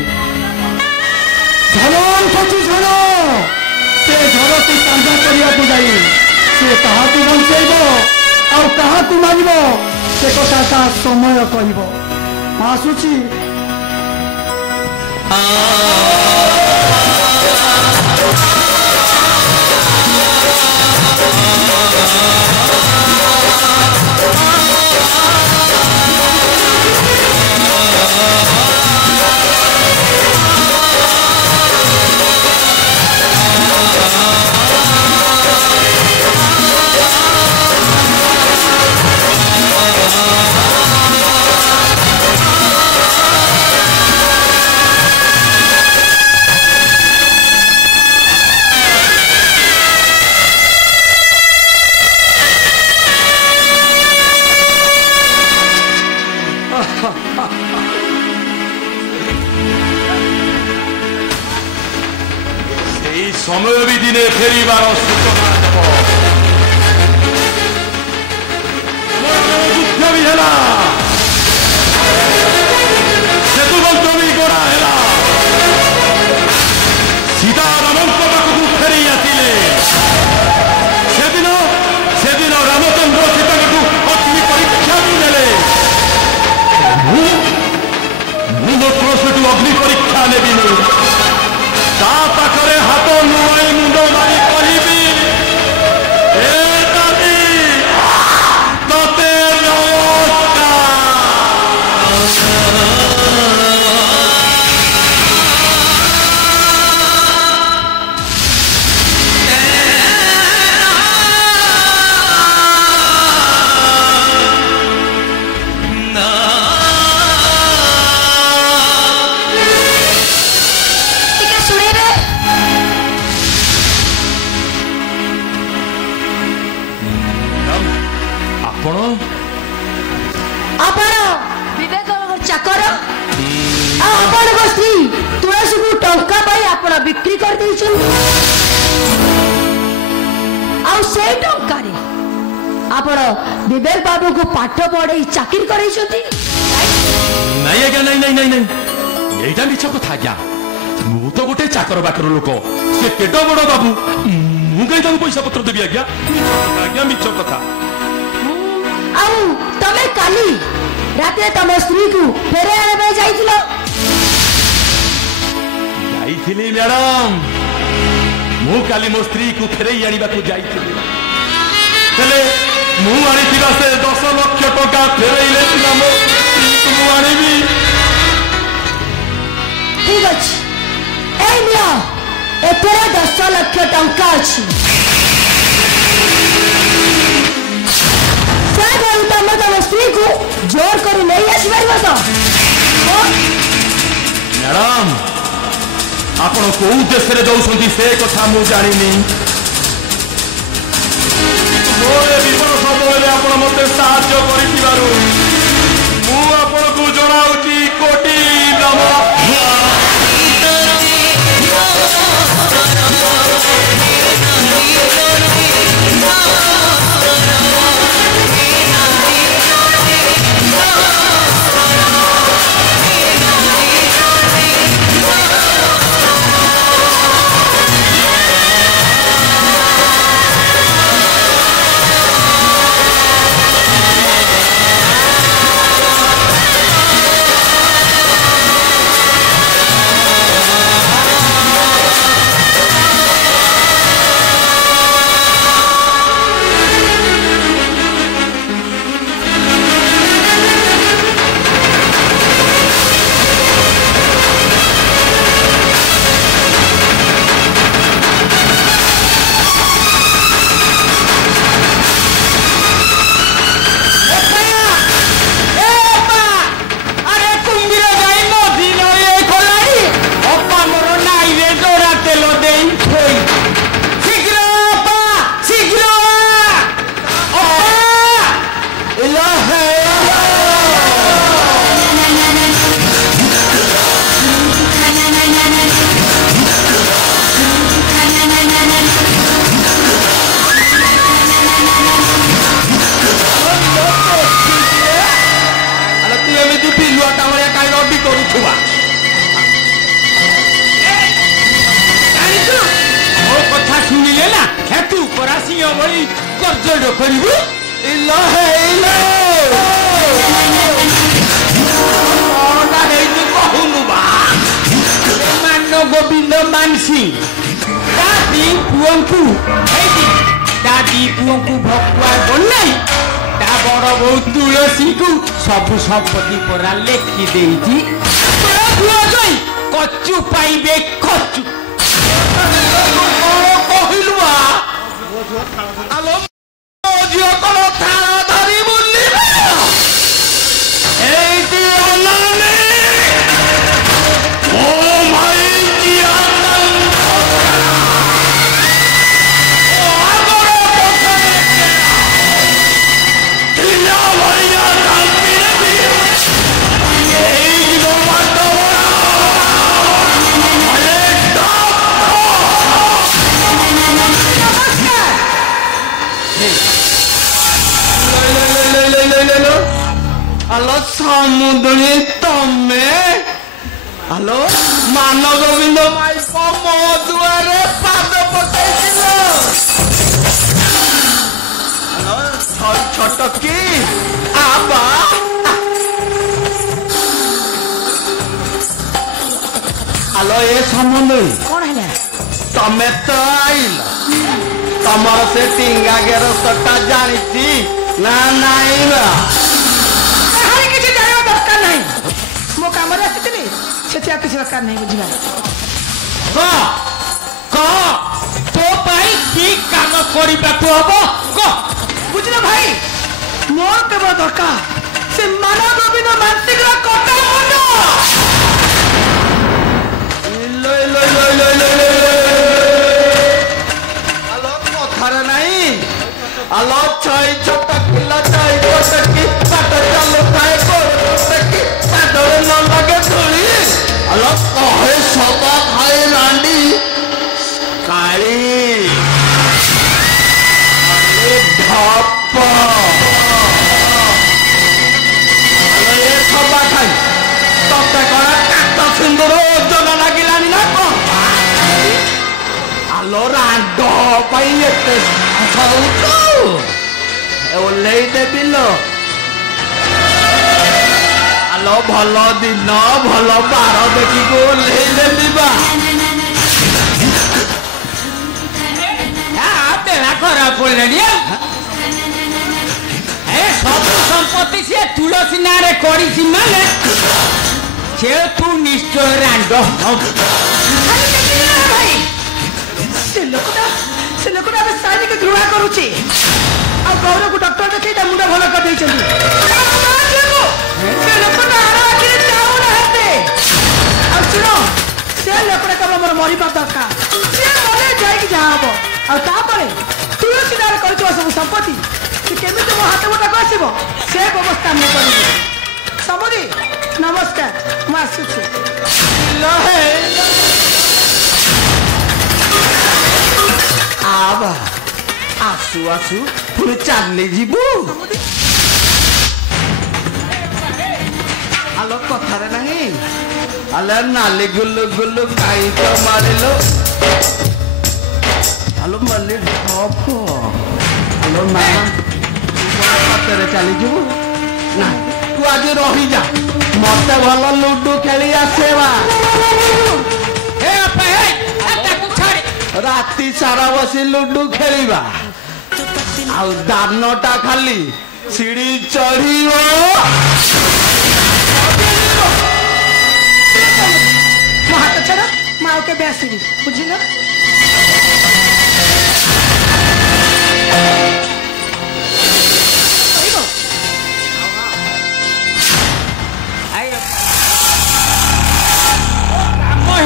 ଝଡ଼ ଉଠୁଛି ଝଡ଼ ସେ ଝଡ଼କୁ ସାମ୍ନା କରିବାକୁ ଯାଇ ସେ କାହାକୁ ବଞ୍ଚେଇବ ଆଉ କାହାକୁ ମାରିବ ସେ କଥା ତା ସମୟ କହିବ ଆସୁଛି समय भी दिने फेरिबार सूचना देव युद्ध भी है सेतुबंध भी गड़ा है सीता रामंक पाखक फेरी आसिले सेदिन रामचंद्र सीता को अग्नि परीक्षा देले अग्नि परीक्षा नेबिनी ता पाखरे हाथ नुआई मुंड मारी कहबी ए दादी तते बिक्री कर आपण विवेक बाबू को पाठ पढ़े चाकरी कर मु तो गोटे चाकर बाकर लोक से केट बड़ बाबू मुझे पैसा पत्र देवी आज्ञा आज्ञा मिछ कथा तमे काली रात तम स्त्री को फेरे आने जाइथिलो मैडम मु काली मो स्त्री को फेरे आने को जाइथिली हेले मु आनिथिबा से 10 लाख टका फेरेइले सिना मो स्त्री को मु आनिबी ठीक अछि ए नियो एतरे 10 लाख टका अछि सागर तम स्त्री को जोर कर नहीं आसी परबो तो मैडम आपण को उद्देश्य रे दउसंती से कथा मु जानिनी मोरे विपद समय आपण मते साहाय्य करिथिबारु मु आपण को जणाउची कोटी नमस्कार ନେଇ ଗର୍ଜନ କରିବୁ ଇଲ ହେଇଲୋ କଣଟା ହେଇଛି କହୁନୁ ବା ମାନ ଗୋବିନ୍ଦ ମାନସି ତା ଦି ପୁଅଙ୍କୁ ହେଇଛି ତା ଦି ପୁଅଙ୍କୁ ଭକୁଆ ଗଲାଇ ତା ବଡ଼ ବୋଉ ତୁଳସୀକୁ ସବୁ ସମ୍ପତ୍ତି ପରା ଲେଖି ଦେଇଛି ପୁଅ ଯାଇ କଚୁ ପାଇବେ ଖଚୁ କହିଲୁ ଆଲୋ ଝିଅ କଣ ଥାଳ ଧରି ବୁଲିବ ଏଇଠି ଅନାନି ଓ ଭାଇ Halo samudri tome halo mano gobindo maiko mo duare pado pakaisilo halo छोटो की आबा halo ये samudri कौन है तमे तो आइल तमर से टिंगा गेरो सटा जानिची ना नाई बा मो काम आसती से किसी दरकार नहीं बुझा तो कि काम करने बुझल भाई मोर केवल दरकार से मानव गोविंद मानसिक कटा कथार नहीं आलो छई छोट किला छई छोट की पाट चालू खाए की पाटरे न लगे धुली आलो कहे सदा खाए रांडी काली ढप आलो ये छबा खाई तते करा काट सुंदर ओजन लागिलानी ना को आलो रांड पाई एते साउको ओल्लेई देबिलो आलो भल दिन भल बार देखी को ओल्लेई देबिबा बेला खराब पड़े सब संपत्ति से तुलसी नारे करी माने से तू निश्चय रांड से लोकटा साइड के घृणा करुची आ गौरव को डॉक्टर देखे मुंड भल कर देइछन से लोकटा आराके जाऊ रहते आ सुनो से लोकटा कब हमर मरी बात का से मले जाई कि जाबो आ तापरे तुलसी नार करछ सब संपत्ति से केमिति मो हाथ मोटा कसिबो से व्यवस्था न करिबो समरी नमस्कार मासुची लहे आबा आसु आसु पुरे चालले जीबू आलो कथारे नहीं आले नाली गुल्लु गुल्लु काई तो मारिलो आलो मल्ली ढप आलो मामा तेरे चली जीबू ना तू आज रही जा मते भलो लूडू खेली आसेवा ए अपे ए ताकू छाड़ी राती सारा बसी लूडू खेलिबा आउ दानटा खाली सीढ़ी चढ़ीबो हाथ छड़ा माओ के बेसी बुझिलो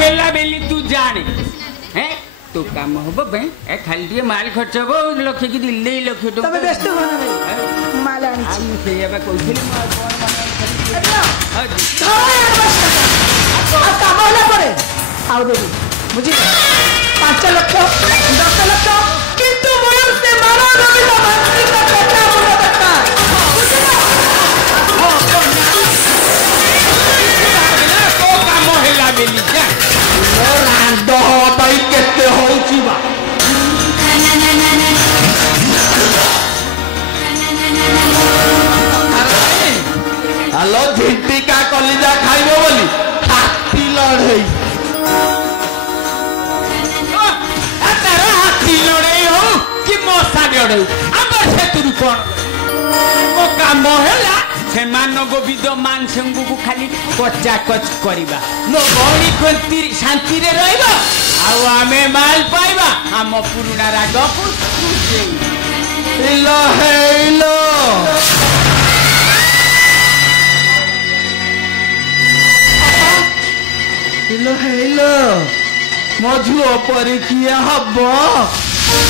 हेला बेली तू जाने हैं तो काम होबो बे ए खाली दिए माल खर्च होबो लक्ष की दिल्ली लक्ष तो तबे व्यस्त हो ना भाई माल आनी छी से एबा कोइथिली माल कोन आ काम होला परे आउ देबी बुझी 5 लाख 10 लाख किंतु मोर से मारो रवि मानसिक कटा मुंड दक्का बुझिला तो काम हेला बेली जा रांड पाई केते होउची बा ଝିଣ୍ଟିକା କଲିଜା ଖାଇବ ବୋଲି ହାତୀ ଲଢ଼େଇ ତାର ହାତୀ ଲଢ଼େଇ ହଉ କି ମଶା ଲଢ଼େଇ ଆମର ସେଥିରୁ କଣ ମୋ କାମ ହେଲା ସେମାନଙ୍କ ବିଦ ମାନସଙ୍କୁ ଖାଲି କଚାକଚ କରିବା ମୋ ଭଉଣୀ ଶାନ୍ତିରେ ରହିବ ଆଉ ଆମେ ମାଲ ପାଇବା ଆମ ପୁରୁଣା ରାଗକୁ ଇଲୋ ହେଇଲୋ ଇଲୋ ହେଇଲୋ ମୋ ଝୁଅ ପରି କିଏ ହବ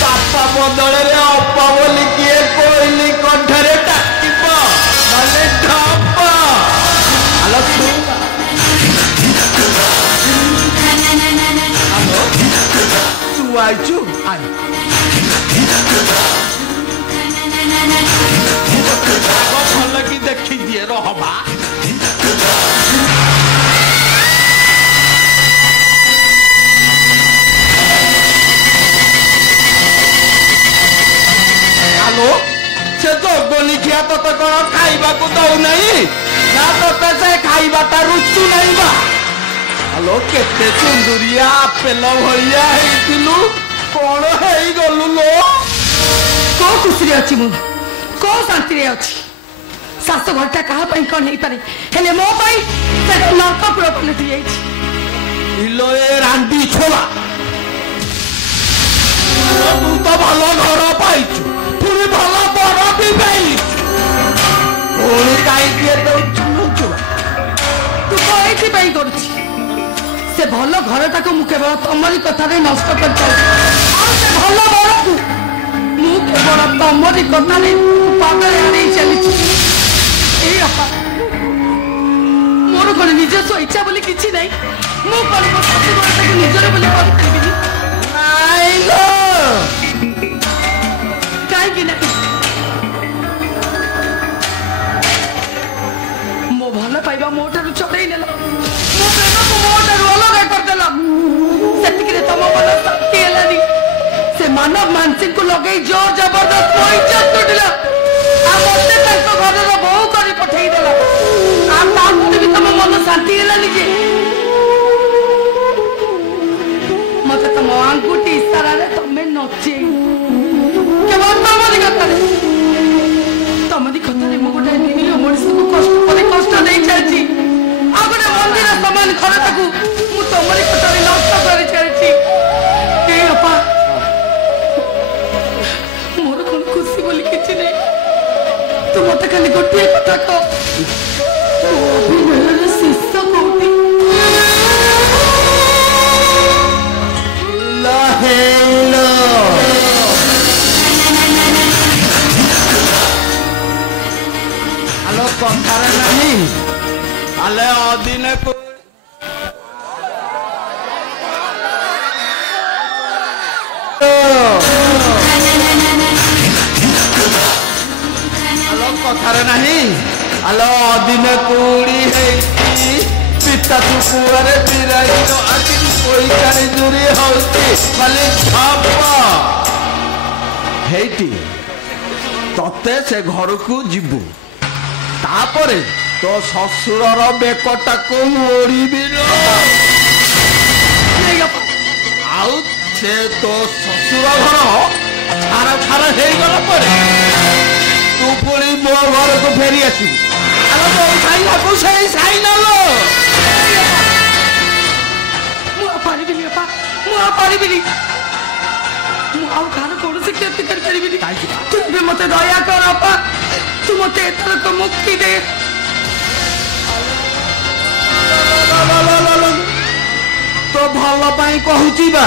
ବାପା ବଦଳରେ ଅପା ବୋଲି କିଏ କୋଇଲି କଣ୍ଠରେ ଡାକିବ ନହେଲେ ଢପ ଆଲୋ ତୁ ଆଇଛୁ ଆଇ ଭଲ କି ଦେଖି ଦିଏ ରହବା ଆଲୋ ସେ ଜଗନିଖିଆ ତତେ କଣ ଖାଇବାକୁ ଦଉନାହିଁ ନା ତତେ ସେ ଖାଇବାଟା ରୁଚୁ ନାହିଁ ବା ଆଲୋ କେତେ ସୁନ୍ଦରିଆ ଆପେଲ ଭଳିଆ ହେଇଥିଲୁ କଣ ହେଇଗଲୁ ଲୋ କୋଉ ଖୁସିରେ ଅଛି ମୁଁ କୋଉ ଶାନ୍ତିରେ ଅଛି ଶାଶୁ ଘରଟା କାହା ପାଇଁ କଣ ହେଇପାରେ ହେଲେ ମୋ ପାଇଁ ନର୍କ ପୁର ପଲଟି ଯାଇଛି ଇଲୋ ଏ ରାଣ୍ଡି ଛୋଲା ତୁ ତ ଭଲ ଘର ପାଇଛୁ ପୁଣି ଭଲ ବର ବି ପାଇଛୁ ପୁଣି କାହିଁକି ଏତେ ଉଛୁଛୁ ତୁ କଣ ଏଇଥିପାଇଁ କରୁଛି ସେ ଭଲ ଘରଟାକୁ ମୁଁ କେବଳ ତମରି କଥାରେ ନଷ୍ଟ କରିପାରିବି ଆଉ ସେ ଭଲ ବରକୁ ମୁଁ କେବଳ ତମରି କଥାରେ ପାଗରେ ଆଣେଇ ଚାଲିଛି ଏଇ ବାପା ମୋର କଣ ନିଜସ୍ୱ ଇଚ୍ଛା ବୋଲି କିଛି ନାହିଁ ମୁଁ କଣ ମୋ ଶାଶୁ ଘରଟାକୁ ନିଜର ବୋଲି କରିପାରିବିନି କାହିଁକି ନା ମୋ ଭଲ ପାଇବା ମୋ ଠାରୁ ଛଡେଇ ନେଲ ମୋ ପ୍ରେମକୁ ମୋ ଠାରୁ ଅଲଗା କରିଦେଲ ସେତିକିରେ ତମ ମନ ଶାନ୍ତି ହେଲାନି ସେ ମାନବ ମାନସିଙ୍କୁ ଲଗେଇ ଜୋର ଜବରଦସ୍ତ ମୋ ଇଜ୍ଜତ ଲୁଟିଲ ଆଉ ମତେ ତାଙ୍କ ଘରର ବୋହୂ କରି ପଠେଇଦେଲ ଆଉ ତାପରେ ବି ତମ ମନ ଶାନ୍ତି ହେଲାନି ଯେ ମତେ ତମ ଆଙ୍ଗୁଠି ଇଶାରାରେ ତମେ ନଚେଇ କେବଳ ତମରି କଥାରେ ମୁଁ ଗୋଟେ ନିରୀହ ମଣିଷକୁ କଷ୍ଟ ପରେ କଷ୍ଟ ଦେଇ ଚାଲିଛି ଆଉ ଗୋଟେ ମନ୍ଦିର ସମାନ ଘରଟାକୁ ମୁଁ ତମରି କଥାରେ ନଷ୍ଟ କରି ଚାଲିଛି ବାପା ମୋର କଣ ଖୁସି ବୋଲି କିଛି ନାହିଁ ତୁ ମତେ ଖାଲି ଗୋଟିଏ କଥା କହ ଅଭିନୟର ଶୀର୍ଷ କୋଉଠି ଆଲୋ କଥାରେ ନାହିଁ ଆଲେ ଅଦିନେ ଆଲୋ କଥାରେ ନାହିଁ ଆଲୋ ଅଦିନେ କୁଡ଼ି ହେଇଛି ପିତା ତୁ କୁଆରେ ବିରାଇର ଆଜି ପଇସାରେ ଜୁରି ହଉଛି ଖାଲି ଛପ ହେଇଟି ତତେ ସେ ଘରକୁ ଯିବୁ ତାପରେ ତୋ ଶ୍ୱଶୁରର ବେକଟାକୁ ମୋଡ଼ିବି ଆଉ ସେ ତୋ ଶ୍ୱଶୁର ଘର ଛାର ଛାର ହେଇଗଲା ପରେ ତୁ ପୁଣି ମୋ ଘରକୁ ଫେରି ଆସିବୁ ଆଲୋ ମୋ ସାଇନାକୁ ସେଇ ସାଇନାଲୋ ମୁଁ ଆଉ ପାରିବିନି ବାପା ମୁଁ ଆଉ ପାରିବିନି ମୁଁ ଆଉ କାହାର କୌଣସି କ୍ଷତି କରିପାରିବିନି ତୁ ଏବେ ମତେ ଦୟା କର ବାପା ତୁ ମତେ ଏଥରକ ମୁକ୍ତି ଦେ ତ ଭଲ ପାଇଁ କହୁଛି ବା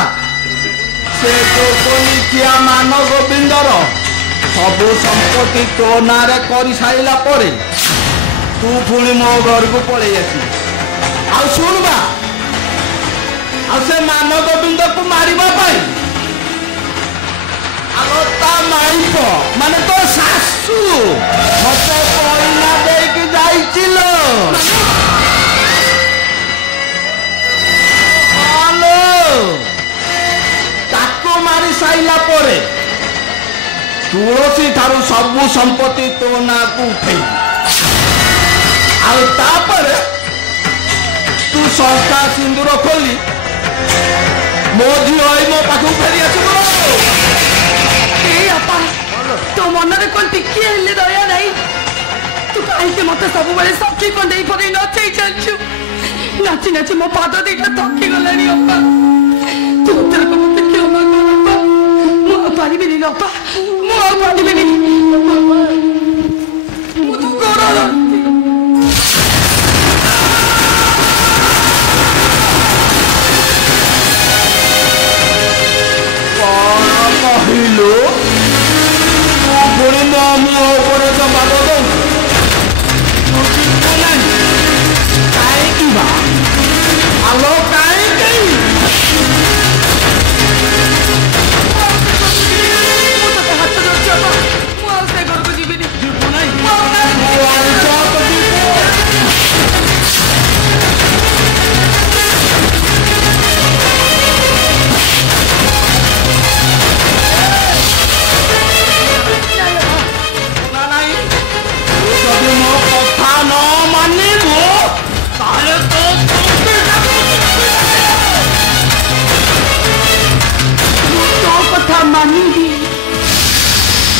ସେ ଯୋଗନିକିଆ ମାନ ଗୋବିନ୍ଦର ସବୁ ସମ୍ପତ୍ତି ତୋ ନାଁରେ କରିସାରିଲା ପରେ ତୁ ପୁଣି ମୋ ଘରକୁ ପଳେଇ ଆସିବୁ ଆଉ ଶୁଣବା ଆଉ ସେ ମାନ ଗୋବିନ୍ଦକୁ ମାରିବା ପାଇଁ ଆଉ ତା ମାଇପ ମାନେ ତୋ ଶାଶୁ ମତେ ପଇନା ଦେଇକି ଯାଇছিল ତାକୁ ମାରି ସାଇଲା ପରେ ତୁଳସୀ ଠାରୁ ସବୁ ସମ୍ପତ୍ତି ତୋ ନାଁକୁ ଉଠେଇ तू संस्था सिंदूर खोली मो झील मो पाख फेरी आसबो तो मन में कौन टिके दया नहीं तू कहीं मत सब बेले सखी कंडे पकई नचई चलछु नाची नाची मो पाद दीटा थकी गलानी अपा तू तेरे को मत क्यों मांगो अपा मो पानी भी नहीं अपा मो पानी भी नहीं मो तू गोरा कहिलो पुणी मो मुह ऊपर जमा दो आलो काई हाथ धरछ मो से घर को जीविनी मानिबी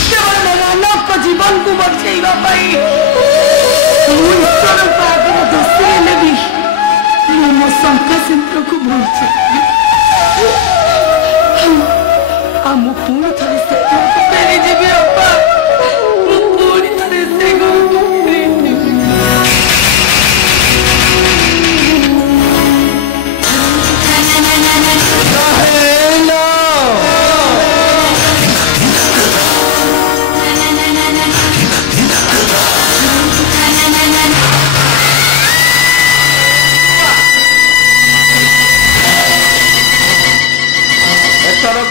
केवल मेरा लोक जीवन को बचाइबा पाई ईश्वर को आगे दसे लेबी मो शंका सिंह को भूलছে हम पूर्ण थरे से मेरी जीवी अपा मो पूर्ण थरे से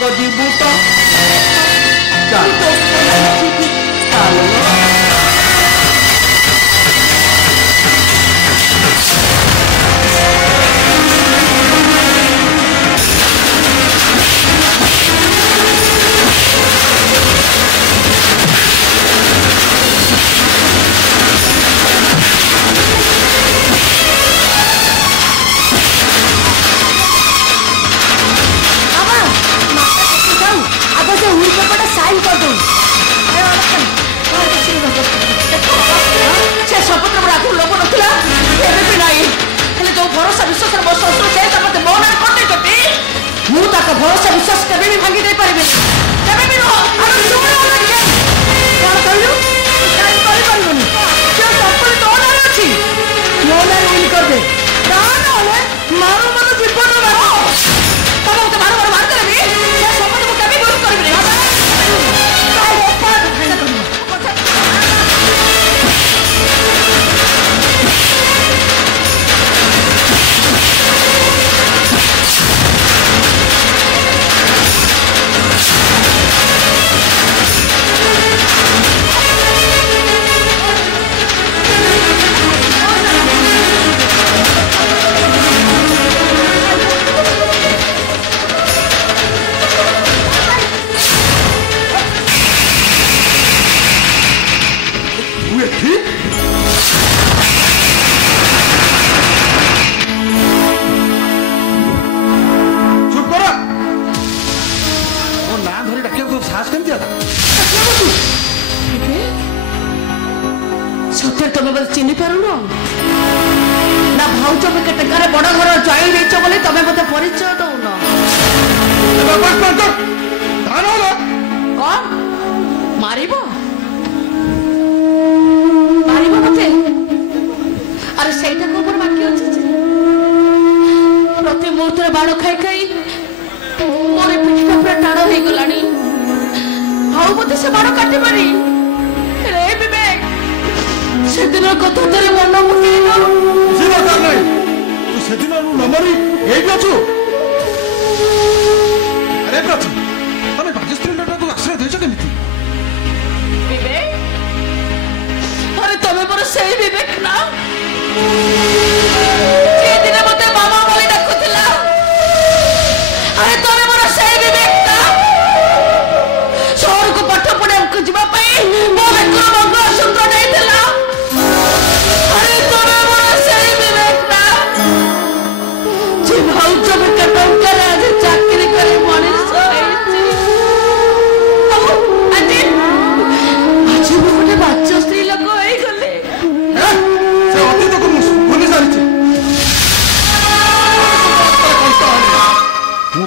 गो जीवू तो भरोसा विश्वास कभी भी भांगी नहीं पारे कभी भी रहो अरे सुनो कौन कहलु काई करि परबनी जे संपूर्ण तो नार अछि यो नार इन कर दे ना ना मारो मारो जीवन मारो तब तो मारो मारो मार करबी जे संपूर्ण को कभी गुरु करबी नहीं काई ओपा चिन्ह पारुन ना भाउज के टेकार बड़ घर जाई देछ बोले तमे मते परिचय दउन कौन मारिबो मारिबो मते अरे सेटा को ऊपर बाकी अछि प्रति मुहूर्त बाण खाई खाई मोरे पिठा पूरा टाण हो गलानी हाउ मते से बाण काटे मारी रे विवेक सेदिन कथा तेरे मन मुकेनो से बात नहीं तू सेदिन नमरी एई अछु अरे प्रथम तमे बाजिस्त्री लटा को आश्रय देछ केमिति विवेक अरे तमे पर सही विवेक ना जे दिन मते मामा बोली डाकुतला अरे तमे पर सही विवेक ना शहर को पाठ पढ़े को जीवा पई मो बेकर मंगल सूत्र नहीं देला अरे तोर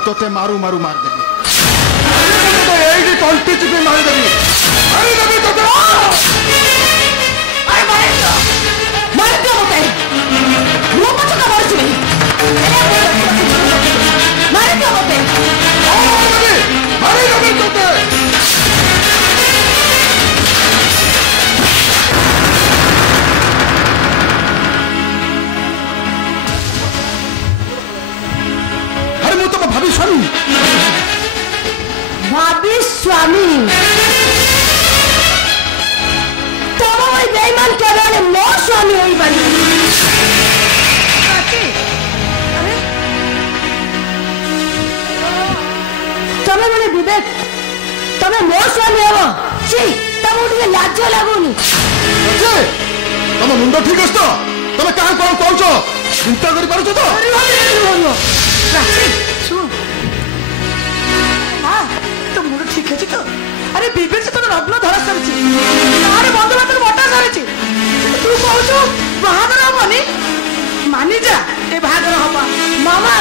तोते मारू मारू मार देबी एइडी तंटी चिपी मार देबी तोते अरे मार दो मते वो मत का मार छी मार दो मते मार देबी तोते भाभी स्वामी तुम वही बेईमान केवल मो स्वामी होई बनी तमे मने विवेक तमे मो स्वामी हो छी तम उठे लाज लागुनी तम मुंड ठीक अछि तो तमे का कोन कहछो चिंता करि पारुछो तो ठीक है तो अरे विवेक से तो रत्न धरा सारी अरे बंधु बांधव बटा सारी तू कहू बाहागर हबनी मानी जा ए बाहागर हबा मामा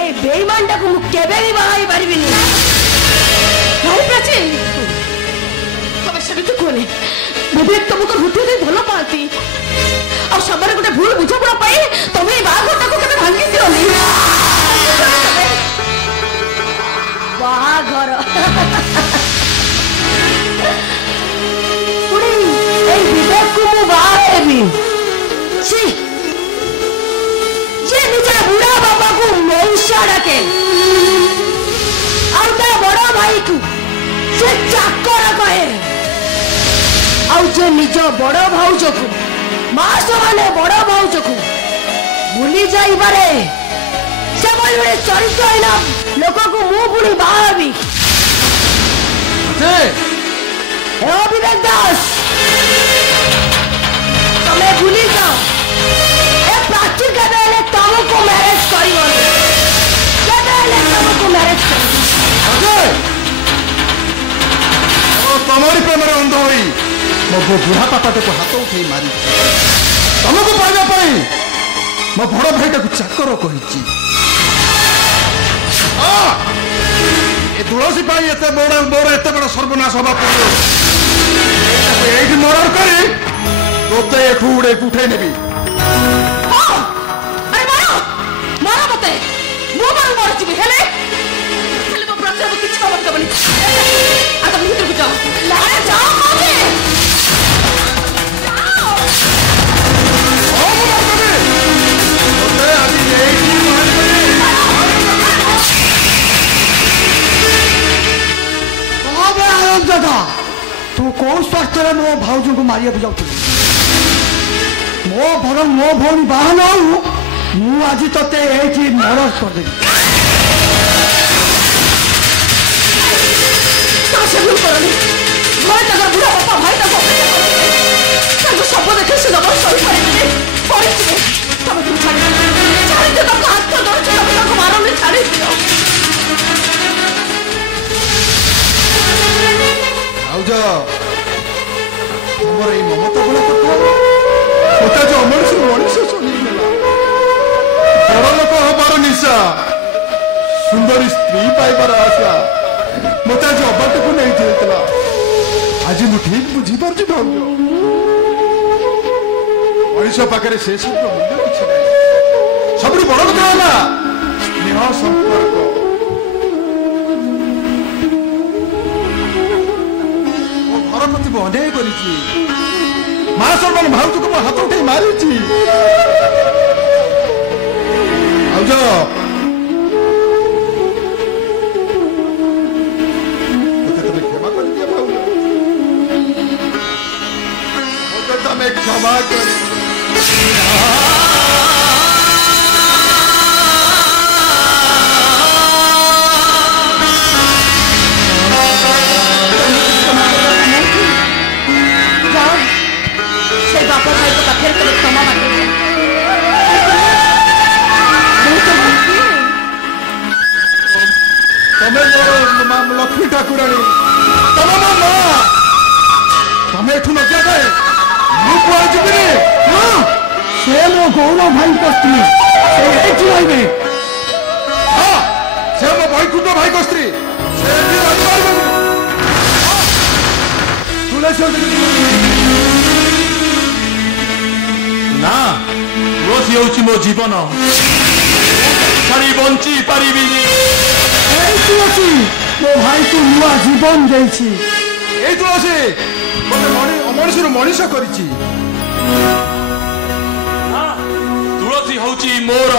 ए बेईमान टाकू मु केबे भी बाहाई परिबिनी भाई प्राची तमे सेबी तो कोनी विवेक तुमको हृदय दे भलो पाती और सबरे गोटे भूल बुझ पड़ा पाई तमे बाहागर टाकू केबे भांगी दियोनी बाहागर पुरी ए विवेक को मु बाहेबी छी जे निजा बुढ़ा बाबा को मौसा डाके और ता बड़ा भाई को से चाकर कहे और जे निज बड़ा भाउज को मास माने बड़ा भाउज को भूली जाई बारे से बोले चरित्र आइना लोक को मुंह पुणी बाहबी ए विवेक दास तमे भूली जाओ ए प्राची केबेले तुमको मैरिज करिवनी केबेले तुमको मैरिज करी ओ तमरी प्रेमरे अंध होई मो बुढ़ा पापाटे को हाथ उठे मारी तुमको पाइबा पई मो बड़ भाईटा को चाकर कहिची ए तुलसी पाई एते बड़ एते बड़ सर्वनाश हबा पड़ो एठी मर्डर करी तोते एठू उठे नेबी अरे मारो मते मु मारू छी हेले हेले मो प्रचार किछ खबर दबनी आ तुम भीतर को जाओ अरे जाओ मते जाओ ओ मते तोते आदि एठी मार दादा तू कौन स्वास्थ्य मो भाउज को मारिया जाऊ मो भर मो भौणी बाहा न मु आज ते मर्डर करदेवी बुढ़ा बापा भाई सब देखे से जब सही हाथ मारने छाड़ी दियो भाउज तुमर ये ममता बड़ा कथा मत जो मनुष्य बड़ लोक हबार निशा सुंदरी स्त्री पाइबार आशा मत आज अबाट को नहीं जाइला आज मु ठीक बुझी पार्छ भाउज मनुष्य पाखे से सब मूल्य किसी नहीं सब बड़ कथा है स्नेह संपर्क प्रति अन्याय कर माँ सर्वन भाउज को हाथ उठे मारी भाउज तुम क्षमा कर दिया भाउज तुम क्षमा कर बापा भाई को पाखे क्षमा मांगे तमें लक्ष्मी ठाकुराणी तम मो माँ तमें एठू न जाए मुझे से मो गौरव भाई स्त्री हूँ मो जीवन छाड़ी बंची पारिबिनी तुलसी मो भाई को नुआ जीवन देछि এই তুলসী মতে অমଣିষରୁ ମଣିଷ କରିଛି तुलसी हूँ मोर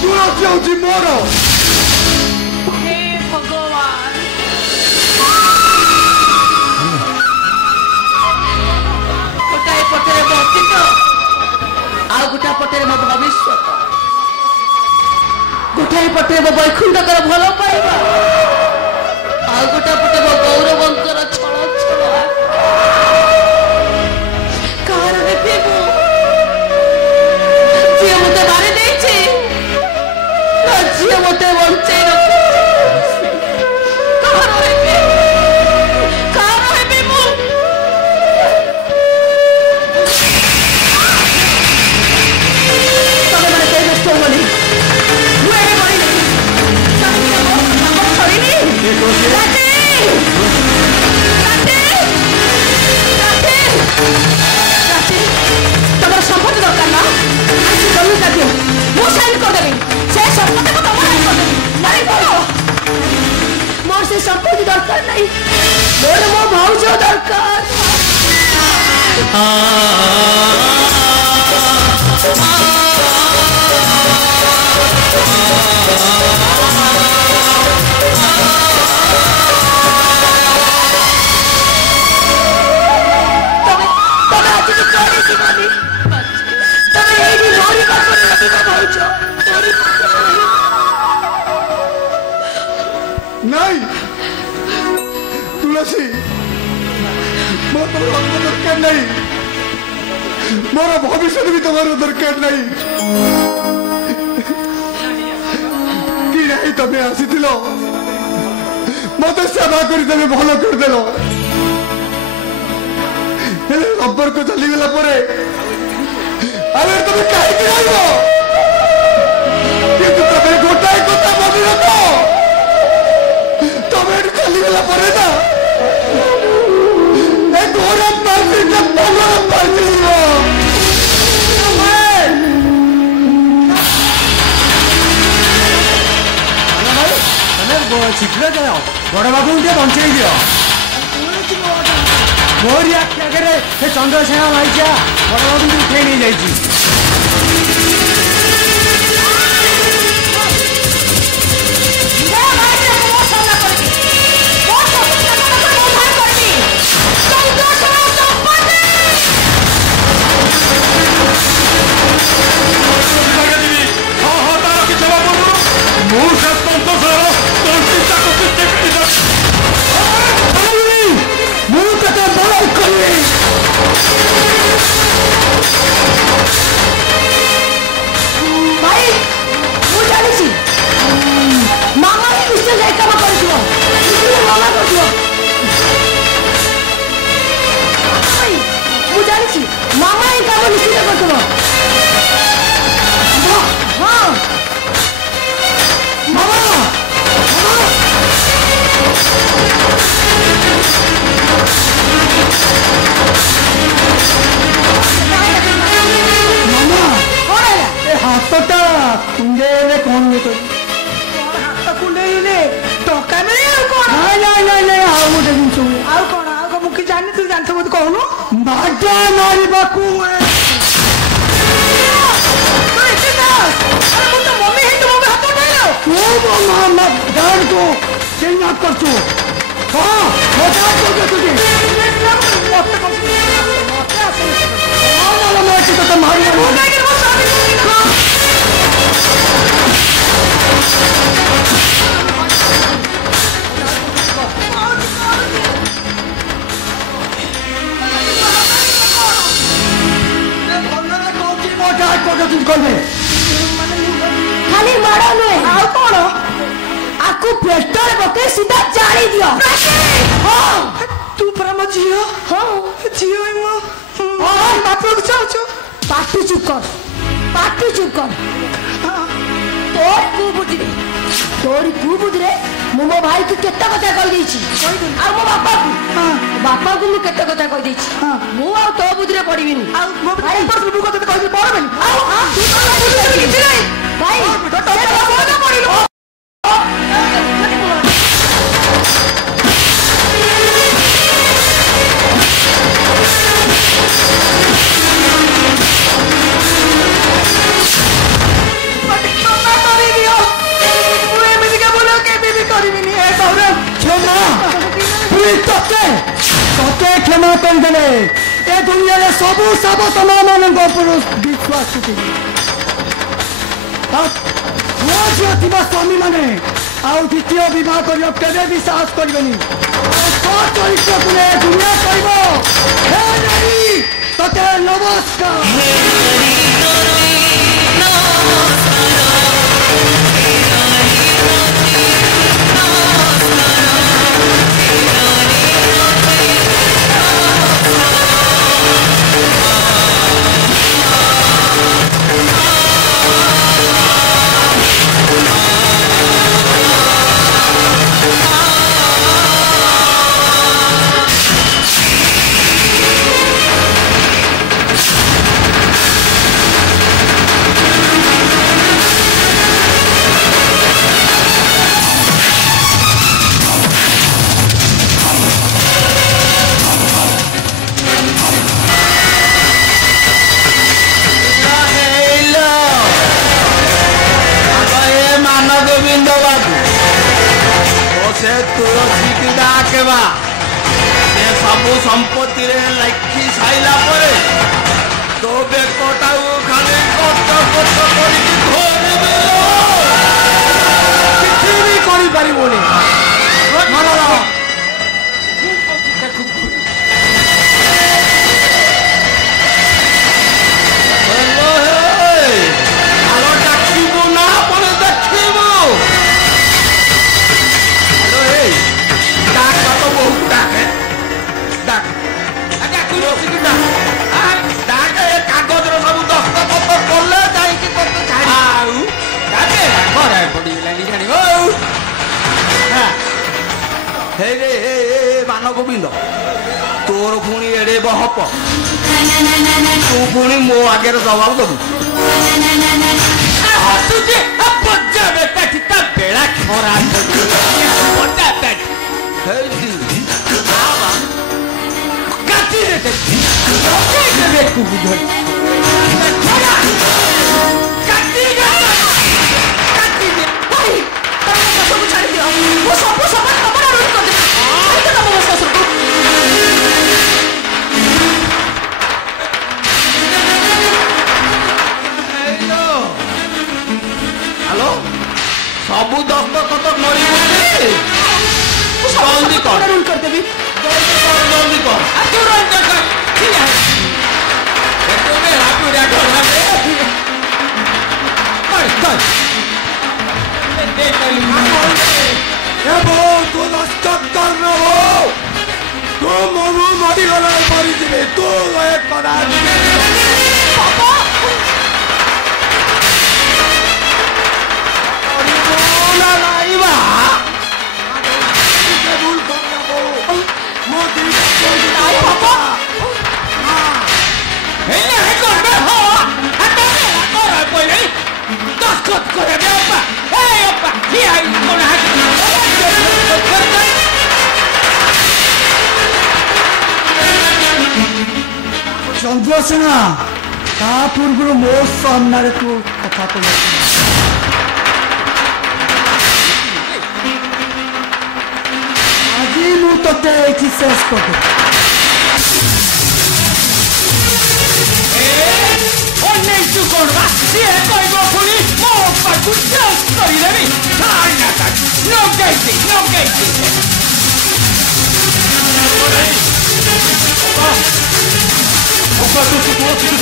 ତୁଳସୀ ହଉଛି ମୋର हे भगवान गोटाए पटेरे मो अतीत आउ गोटा पटेरे मो भविष्य गोटाए पटेरे मो वैकुंठकर भल पाइबा आउ गोटा पटे मो गौरवंकर छल छल कार हेबे मो जी मते मारे देछि जी मते बंचाई रखिछि कार हेबे मो तमे माने कई नष्ट होली मुए बड़ी तमे मो छड़ीनी राजे राजे राजे राजे तमर संपत्ति दरकार ना आज जमीन का दियो मो साइन कर देबी से संपत्ति को तमर कर देबी नहीं बोलो मोर से संपत्ति दरकार नहीं मोर मो भाउजो दरकार तमे आज की कोड़ी जीवनी तमे एही मोरी का कोड़ी का भाउजो मोरी नहीं तुलसी ମୋର ତମର ଅଙ୍ଗ ଦରକାର ନାହିଁ ମୋର ଭବିଷ୍ୟତ ବି ତମର ଦରକାର ନାହିଁ କି ନାହିଁ ତମେ ଆସିଥିଲ ମତେ ସେବା କରି ତମେ ଭଲ କରିଦେଲ ହେଲେ ସମ୍ପର୍କ ଚାଲିଗଲା ପରେ ଆମେ ତମେ କାହିଁକି ରହିବ କିନ୍ତୁ ତମେ ଗୋଟାଏ କଥା ମନେ ରଖ ତମେ ଏଠୁ ଚାଲିଗଲା ପରେ ନା घोड़ा पार्टी का पगड़ा पार्टी शीघ्र जाओ बड़ बाबू टे बंचाई दियो मोरी आखि आगे चंद्रसेना भाईजा बड़ बाबू उठे नहीं जाइए मामा ही काम निश्चित कर दो हाँ मामा मामा कौन है ए हाथटा कुंडेले कौन है तो हाथ कुंडेले टका मिले आउ कोन नहीं आओ गोटे जिनस आउ कोन आउ को मुखी जानि तू जानत मत कहनु बाटा मारिबाकू मामा गाड़ को किडनैप कर चो हाँ बता दो तुझे तो मारी खाली मारो नुहे आउ कौन आपको पेस्टल पके सीधा जाली दियो हाँ तू परा म जियो हाँ जियो मो हाँ बाप को चाचो पाटी चुप कर तोर कु बुद्धि रे मु मो भाई को केते कथा कहि देछि आ मो बापा को मु केते कथा कहि देछि मु आ तो बुद्धि रे पड़िबिनी आ मो भाई पर मु कथा कहि पड़बेनी आ तू तो किछि नै भाई तो कोन पड़िलो क्षमा करदे ए दुनिया रे सबु सब समान मान विश्वास स्वामी माने आउ द्वितीय विवाह कर केवे विश्वास करबेनी चरित्र को दुनिया कहते नमस्कार सबू संपत्ति लिखि साइला तो बेकटा खाली कट कर मान गोविंद तोर पुणी एड़े बहप तू पुणी मो आगे जवाब दबू बेड़ा खराब सबू दस्तखत मरी जल्दी कर रूल कर देबी जल्दी कर तू रोल कर ठीक है तो मैं हाथ उड़ा कर ए बो तू दस्तखत कर न हो तू मरु मरी गला मरी दिबे तू एक करा पापा चंद्रसेना ता पूर्व मो सामने तू कथा तो आज मु ते शेष कर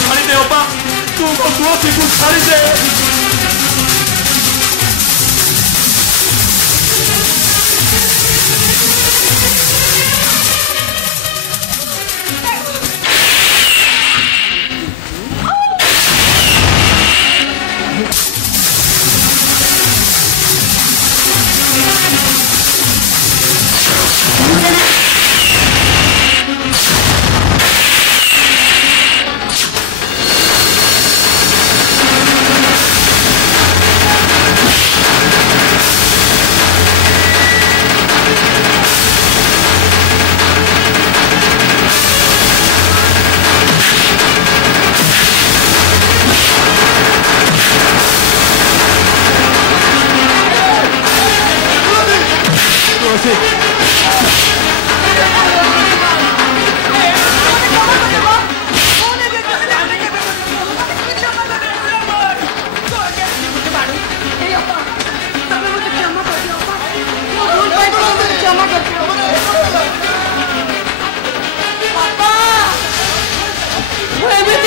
छाड़ी दे तू छाड़ी दे ଏମିତି